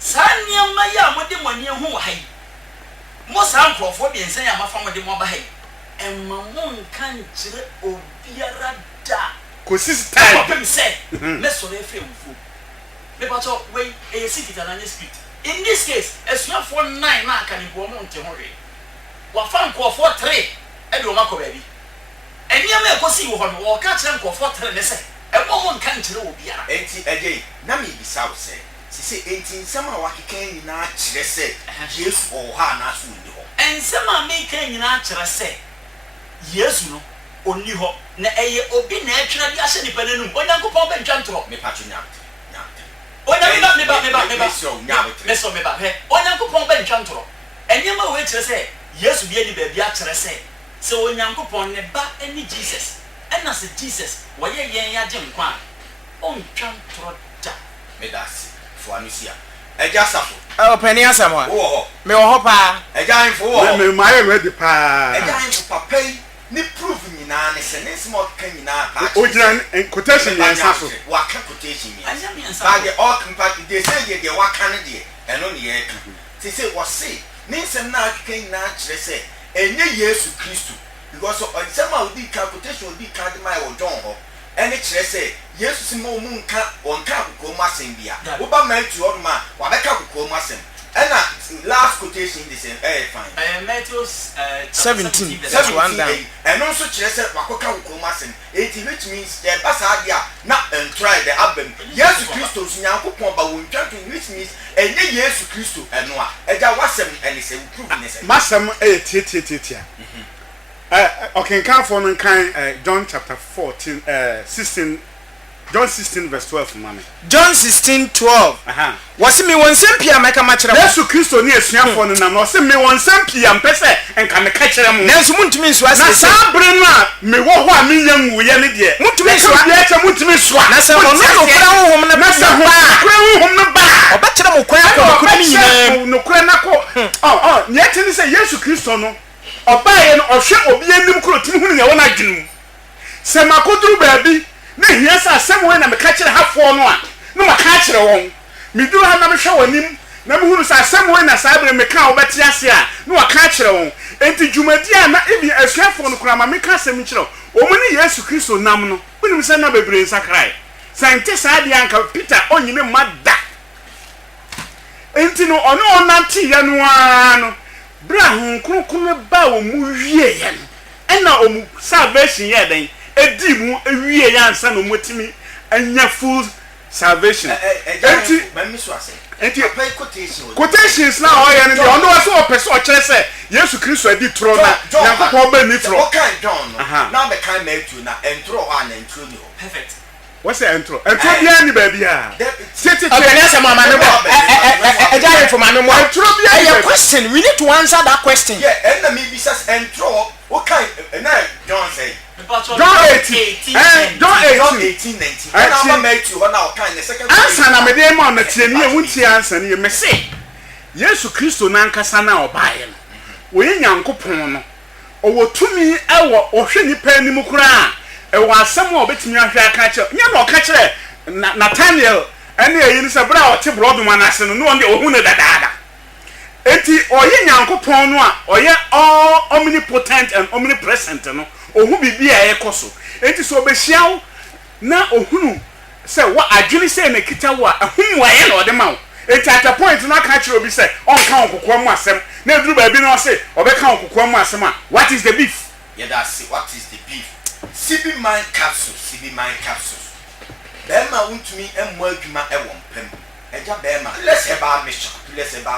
saa nneɛma yi a mode mo ani ho wɔ ha yi mo saa nkurɔfoɔ biɛnsa yi a mafa mo de mo aba ha yi ɛma mo nka nkyerɛ obiara da kosis time pem say mesoro efe wufu me pato we e secret and any script in this case esuafo 9 na aka ni bo mo nte ho we wa fa nkofo 3 e de o makọ baabi eniam e kosi wo ho no wo ka kire nkofo 3 ne se e bo mo nka nkire obiara enti agye na me bisa wo se sisi enti nsɛm a wakeka nyinaa kyerɛ sɛ Yesu ɔwɔ ha na so ndi hɔ ensɛm a me ka nyinaa kyerɛ sɛ Yesu no oni hɔ na ɛyɛ obi na ɛtwena bi ahyɛ nipa n'anum Onyankopɔn bɛ ntwa ntorɔ mepato nya Onyankopɔn bɛ ntwa ntorɔ ɛnneɛma wo kyerɛ sɛ Yesu bi ani baabi akyerɛ sɛ Onyankopɔn ne ba ani Jesus ɛna sɛ Jesus wɔyɛ yɛn yagye nkwa a ɔntwa ntorɔ da medasi for anusia eja safo Penny asama wo me wo pa eja info wo me my ready pa eja info papa yi ni proof nyina ne se ne small kan nyina pa o jina quotation yan safo wa ka quotation yan ba de all compact they say ye de wa kan de eno ne ye ka ti say wo say ne nsem na kan nyina kire se enye Yesu Kristo because on some of the quotation odi ka de mai wo John ho ene kire se Yesu si mo mu nka wonka kokko masem bia wo ba Matthew o ma wa be ka kokko masem ena last quotation this fine Matthew 17 that's one down eno nso kire se wakoka kokko masem which means the basa dia na try the album Yesu Kristo sunyankopon ba won twanto which means enye Yesu Kristo eno a eja wasem ene se prove ne se masem tietietia okay kan for no kan John chapter 16 John 16 verse 12 mama John 16:12 wasi mi won sempia meka ma kire Yesu Kristo ni esuafo no nam wasi mi won sempia mpese enka me ka kire mu nanso muntumi nso ase na sabre no a me wo ho a me nyanwu ye ne de muntumi nso ya che muntumi so na se ono no kura honhom na na se kura honhom no ba obakire mo kwan akọ kura ni nyina no kura na ko nye che ni se Yesu Kristo no obaye no ohwe obi anim kuro tim hu ne wona dwenu se makoduru baabi na hia sa asem we na me ka kire hafo no a no ma ka kire won me duru ha na me hwe wanim na me hunu sa asem we na sabre me ka obeti ase a no wa ka kire won enti dwumadi a na ebi asuafo no kura ma me ka asem kire omu ni Yesu Kristo nam no bunim se na bebre nsakrai sante sa dia anka Peter onyine mada enti no ono onanti ya no ano bra hu kronkron ba wo mu wie ye no ena omu salvation ye den edi mu ewie ya ansa no motimi anya full salvation enti mamiso ase enti pay quotation quotations na o ye no ono waso o pese o kire se Yesu Kristo adi tro na yakopon ba ni tro o kan John na be kan Matthew na entro ho na entro ni perfect what's the intro bia ni ba bia tete okay na se mama me bo eja for mama mo intro bia a question we need to answer that question yeah and me be says intro o kan na John say John 18 John 18 19 and I'm Matthew na o kan the second answer na me dey mo na tie ni e wunti answer ni me say Yesu Kristo na nkasa na obaye no wo Nyankopon no owo tumi ewo ohwe nipa anim kura ewo asem a obetimi ahwe aka kire nya na oka kire Nathaniel ene eyi ni se bra o te brodo man ase no no hu ne dadaada enti oye Nyankopon no a oye all omnipotent and omnipresent no ohu bibia ekoso enti so obehia na ohunu se wa adwini se na kita wo a ehum waye na ode ma enti at a point na ka kire obi se on kan kokko mu asem na eduru ba bi na o se obeka kokko mu asem a what is the beef yeah that's it what is the beef CB mind capsules bema untumi emu adwuma ewo mpem eja bema let's eba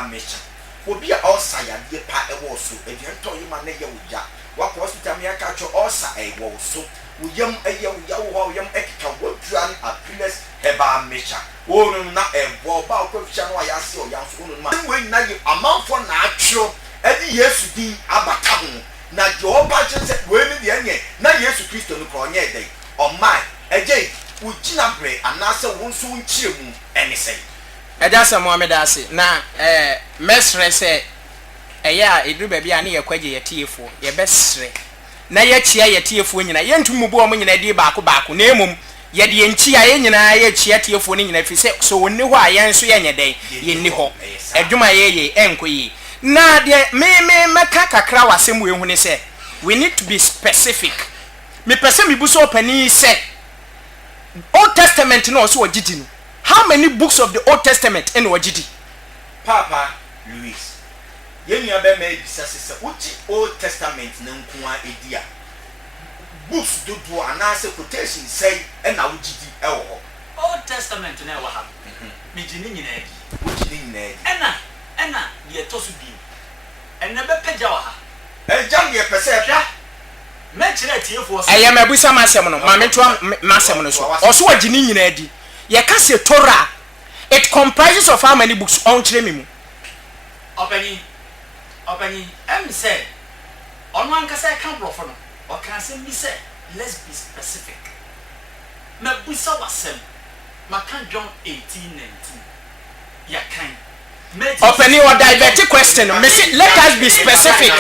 mission obi a osa ya de pa ewo so edianto yima na ye wuja wa hospital me aka cho osa ewo so uyam eye wo uyam ekika wodua ni apilles eba mission wo no na ebo ba ko fia no ya se o ya so no ma we na ye amanfo na atro edi Yesu din abata ho na Jehovah Jesus we ni de nye na Yesu Kristo no ko nye dey o mai eje ugina bre anase wonso nchiemu ene sei eja se Muhammad ase na mesre se eya edru ba bia na ye kwaje ye tiefo ye besre na ye chia ye tiefo nyina ye ntum bu o mo nyina di baako na emum ye de enchi a ye nyina ye chia tiefo ni nyina fi se so wonni ho a ye nso ye nye den ye ni ho edwuma ye enkoyi na de me meka kakra wasem we hu ni se we need to be specific me pese me bu so pani se Old Testament no so wagidi no how many books of the Old Testament in wagidi Papa Louis yenya be me bisa se uchi Old Testament na nkoa edia books dodo anase quotation say na wagidi ewo Old Testament na ewo ha me gini nyina edi uchi nyina edi ena de etosu bi ena be pagya wa ha jam de pese hwa me kire tiefo so eye mabusa masem no ma meto masem no so oso wagini nyina edi ye ka se Torah it comprises of how many books on kire me mu opani em say on one ka say kan brofo no o kan say mi say let's be specific me busa wasem Maka John 18:19. Ya kan. Open your diverted question. Let us be specific.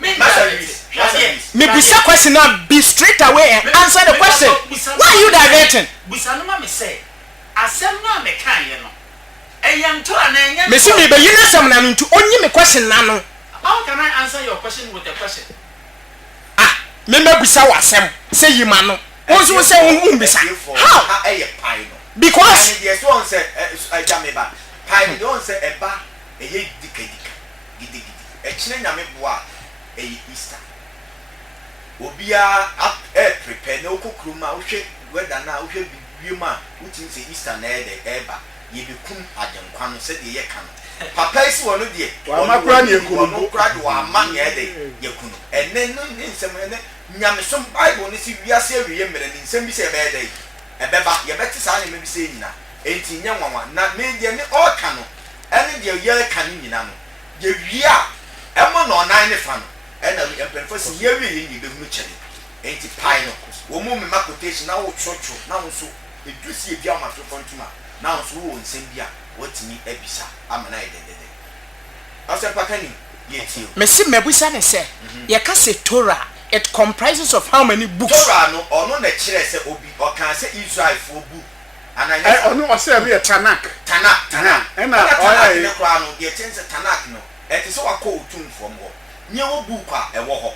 Me be question now. Be straight away and answer the question. Why are you diverting? Busanuma me say. Asem na me kan ye no. Eyanto ananya. Me see me be you some na ntu only me question na no. How can I answer your question with a question? Me bisa wasem. Say you man no. Also say bisa. How? Because yes one say jameba. Pai don't say eba eye dikadika gidi echine nyame boa Easter obia prepare no kokruma wohwe weda na wohwe bibiuma wutin say Easter na eba ye bekum adenkwa no se de ye kan papa isi wono de wa makra ne ekunu no kra de wa ma ne de yekunu enne no nsem enne nyame som Bible ne si wiase awiye mere ne nsem bi se ebe de ebeba ye beti sa ne me bi se nyina enti nya nwanwa na me de ne all kan no ene de ye kan nyina no ye wia emo no nan ne fa no ena empemfo si ye wi yi be hu kyere enti pai no wo mu me quotation na wo chocho na wo so edusi e bia ma to fontuma na wo so wo nsem bia watini ebisa amana ededede ase pakani ye tio me si mebusa ne se ye ka se Torah, it comprises of how many books? Torah no ono na kyere se obi o kan se Israel for book ananya ono o se me Tanakh ena o ne kwa no ye tense Tanakh no eti so akọ otumfo mo nye wo book a ewo ho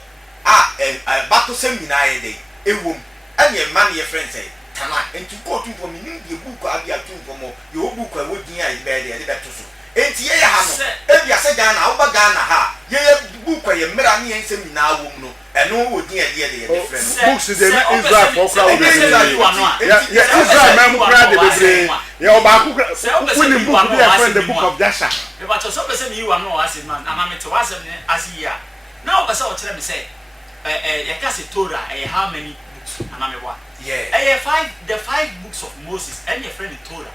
bato sem nyina ye de ewom anye man ye friend say Tanakh enti ko otumfo mi nim de book a bia otumfo mo ye wo book a wo din a ye be de beto so enti ye ha no e bia se Ghana wo ba Ghana ha ye book a ye mera ne ye nsem nyina wo mu no eno wo din a ye different books de Israel for crowd ya Israel man crowd de bebre ya oba ku woni book bi a friend the book of Jasher e ba to so person you are no as man ama me to was as ya now person o kire me say ya ka se Torah how many books ama me wa the 5 books of Moses and your friend Torah,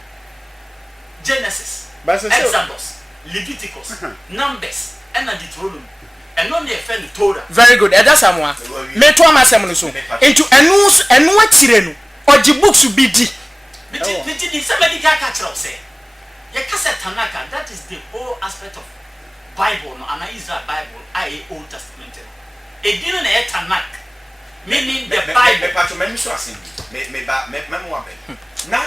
Genesis, Exodus, Leviticus, Numbers, and Deuteronomy. And on your friend Torah. Very good. That's someone. Me to am asem no so. Into enu atire no. Oji books be di. Biti somebody can catch up say. Ya ka se Tanakh, that is the whole aspect of Bible no, and Israel Bible, Old Testament. E di no na Tanakh. Meaning the Bible. Me pato me so asen. Me mo abe. Na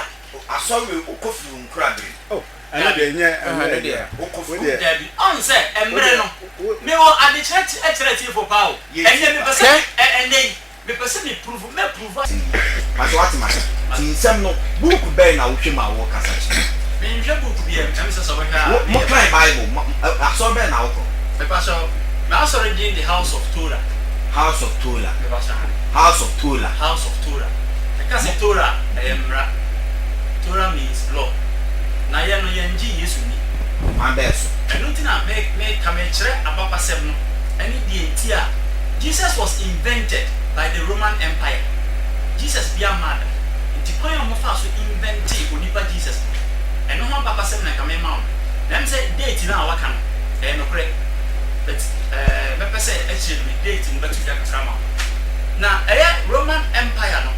asowe okofu nkrabe. Oh, ana de nye okofu de on say emre no. Me wo ade church for power. Enye me person me person me prove Maso what matter. Tinsem no book be na wo hwe ma wo kasa chi. Me hwe book bi em say so we ka. Mo plan Bible aso be na wo ko. Me paso me aso read in the house of Torah. House of Torah. House of Torah. Because Torah, Torah means law. Na ya no yenji Yesu ni. Ambeso. I don't think I make come about pasem no. Any the Jesus was invented by the Roman Empire. Jesus be a man. Nti kwan mo fa so invent onipa Jesus. Eno ho papa sem na come ma. Dem say date na waka no. No correct. But me pese actually date in betu ya kasama. Na Roman Empire no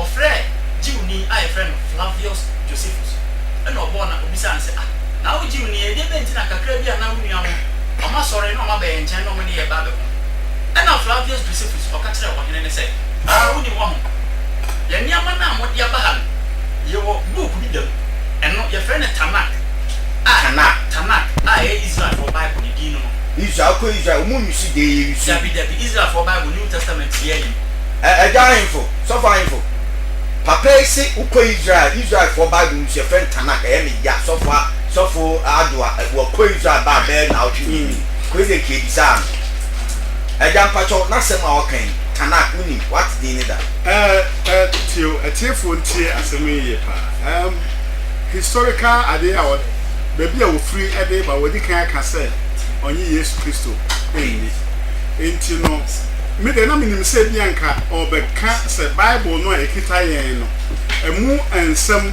ofre Jiwni a friend Flavius Josephus. And obo na obisa say na wo Jiwni e de benti na kakra bia na wunu amo. Oma sori na oma be enchen no mani e ba be ko. And Flavius Josephus o ka kire wo hene ne say wuni wo ho. Ya niama na mo dia ba ha. Ye wo book bi dem. Eno ye friend Tanakh. Tanakh. Israel for Bible ni di no. Israel umu misi de Israel for Bible New Testament here. Info, so far info. Papa say uko Israel for Bible misi friend Tanakh ya so far adwa wo ko Israel ba be na otwi. Ko ze ke bisa. Pacho na sem a okan Tanakh uni what dey need that. Tio atiefo ntie asem ye pa. Historical ade a baby a wo free ade ba wodi kan aka say onye Yesu Kristo enti no me de na minim se bi anka obeka se Bible no ekita yen no emu ensem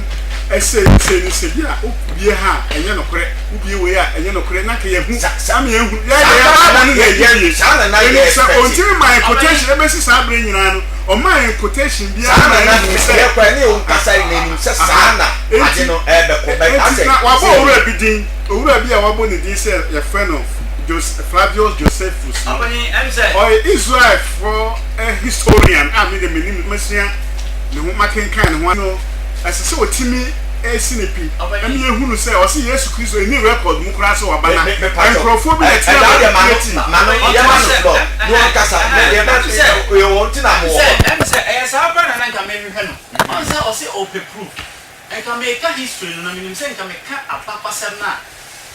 ɛsɛ bi a ubie ha ɛnyɛ no kore ubie we a ɛnyɛ no kore na ka yehu sam yehu ya ba no ye sana na ye so ontiri my quotation ebesi sa bre nyina no o my quotation bi sana na ye kwa ni o nkasa ni nim se sana ade no ebe ko be ase wa bo owura bi din owura bi a wa bo ni din se your friend of Flavius Josephus or Israel for a historian I mean the meaning mesia ne ho makenkan ne ho no asese otimi esinipi emi ehunu se o se Yesu Kristo ni record mu kura se wabana microphone na tia ma no ya ma no no nkasa ya ba se yo won tina mo se sa ba na nka me hwe no on se o se o proof nka me ka history no minim se nka me ka apakwasem na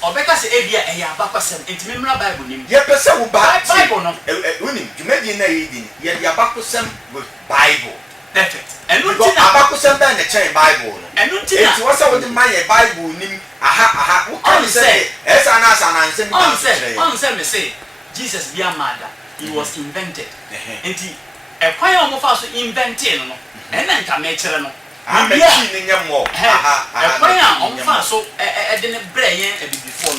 obeka se ebia eya abakwasem enti me mra Bible nim ye pese wo Bible no unim dwumadi na yedi ye dia abakwasem with Bible perfect enu ntina abakwasem ba na chen Bible no enu ntina enti wo se wo di man ye Bible nim aha wo kan se esa na asa na nsem on se me say Jesus be a mother he was invented enti ekwan o mo fa so invented no ena nka me kire no amechi ni nyemo ekwan a o fa so e de ne bre yen e before no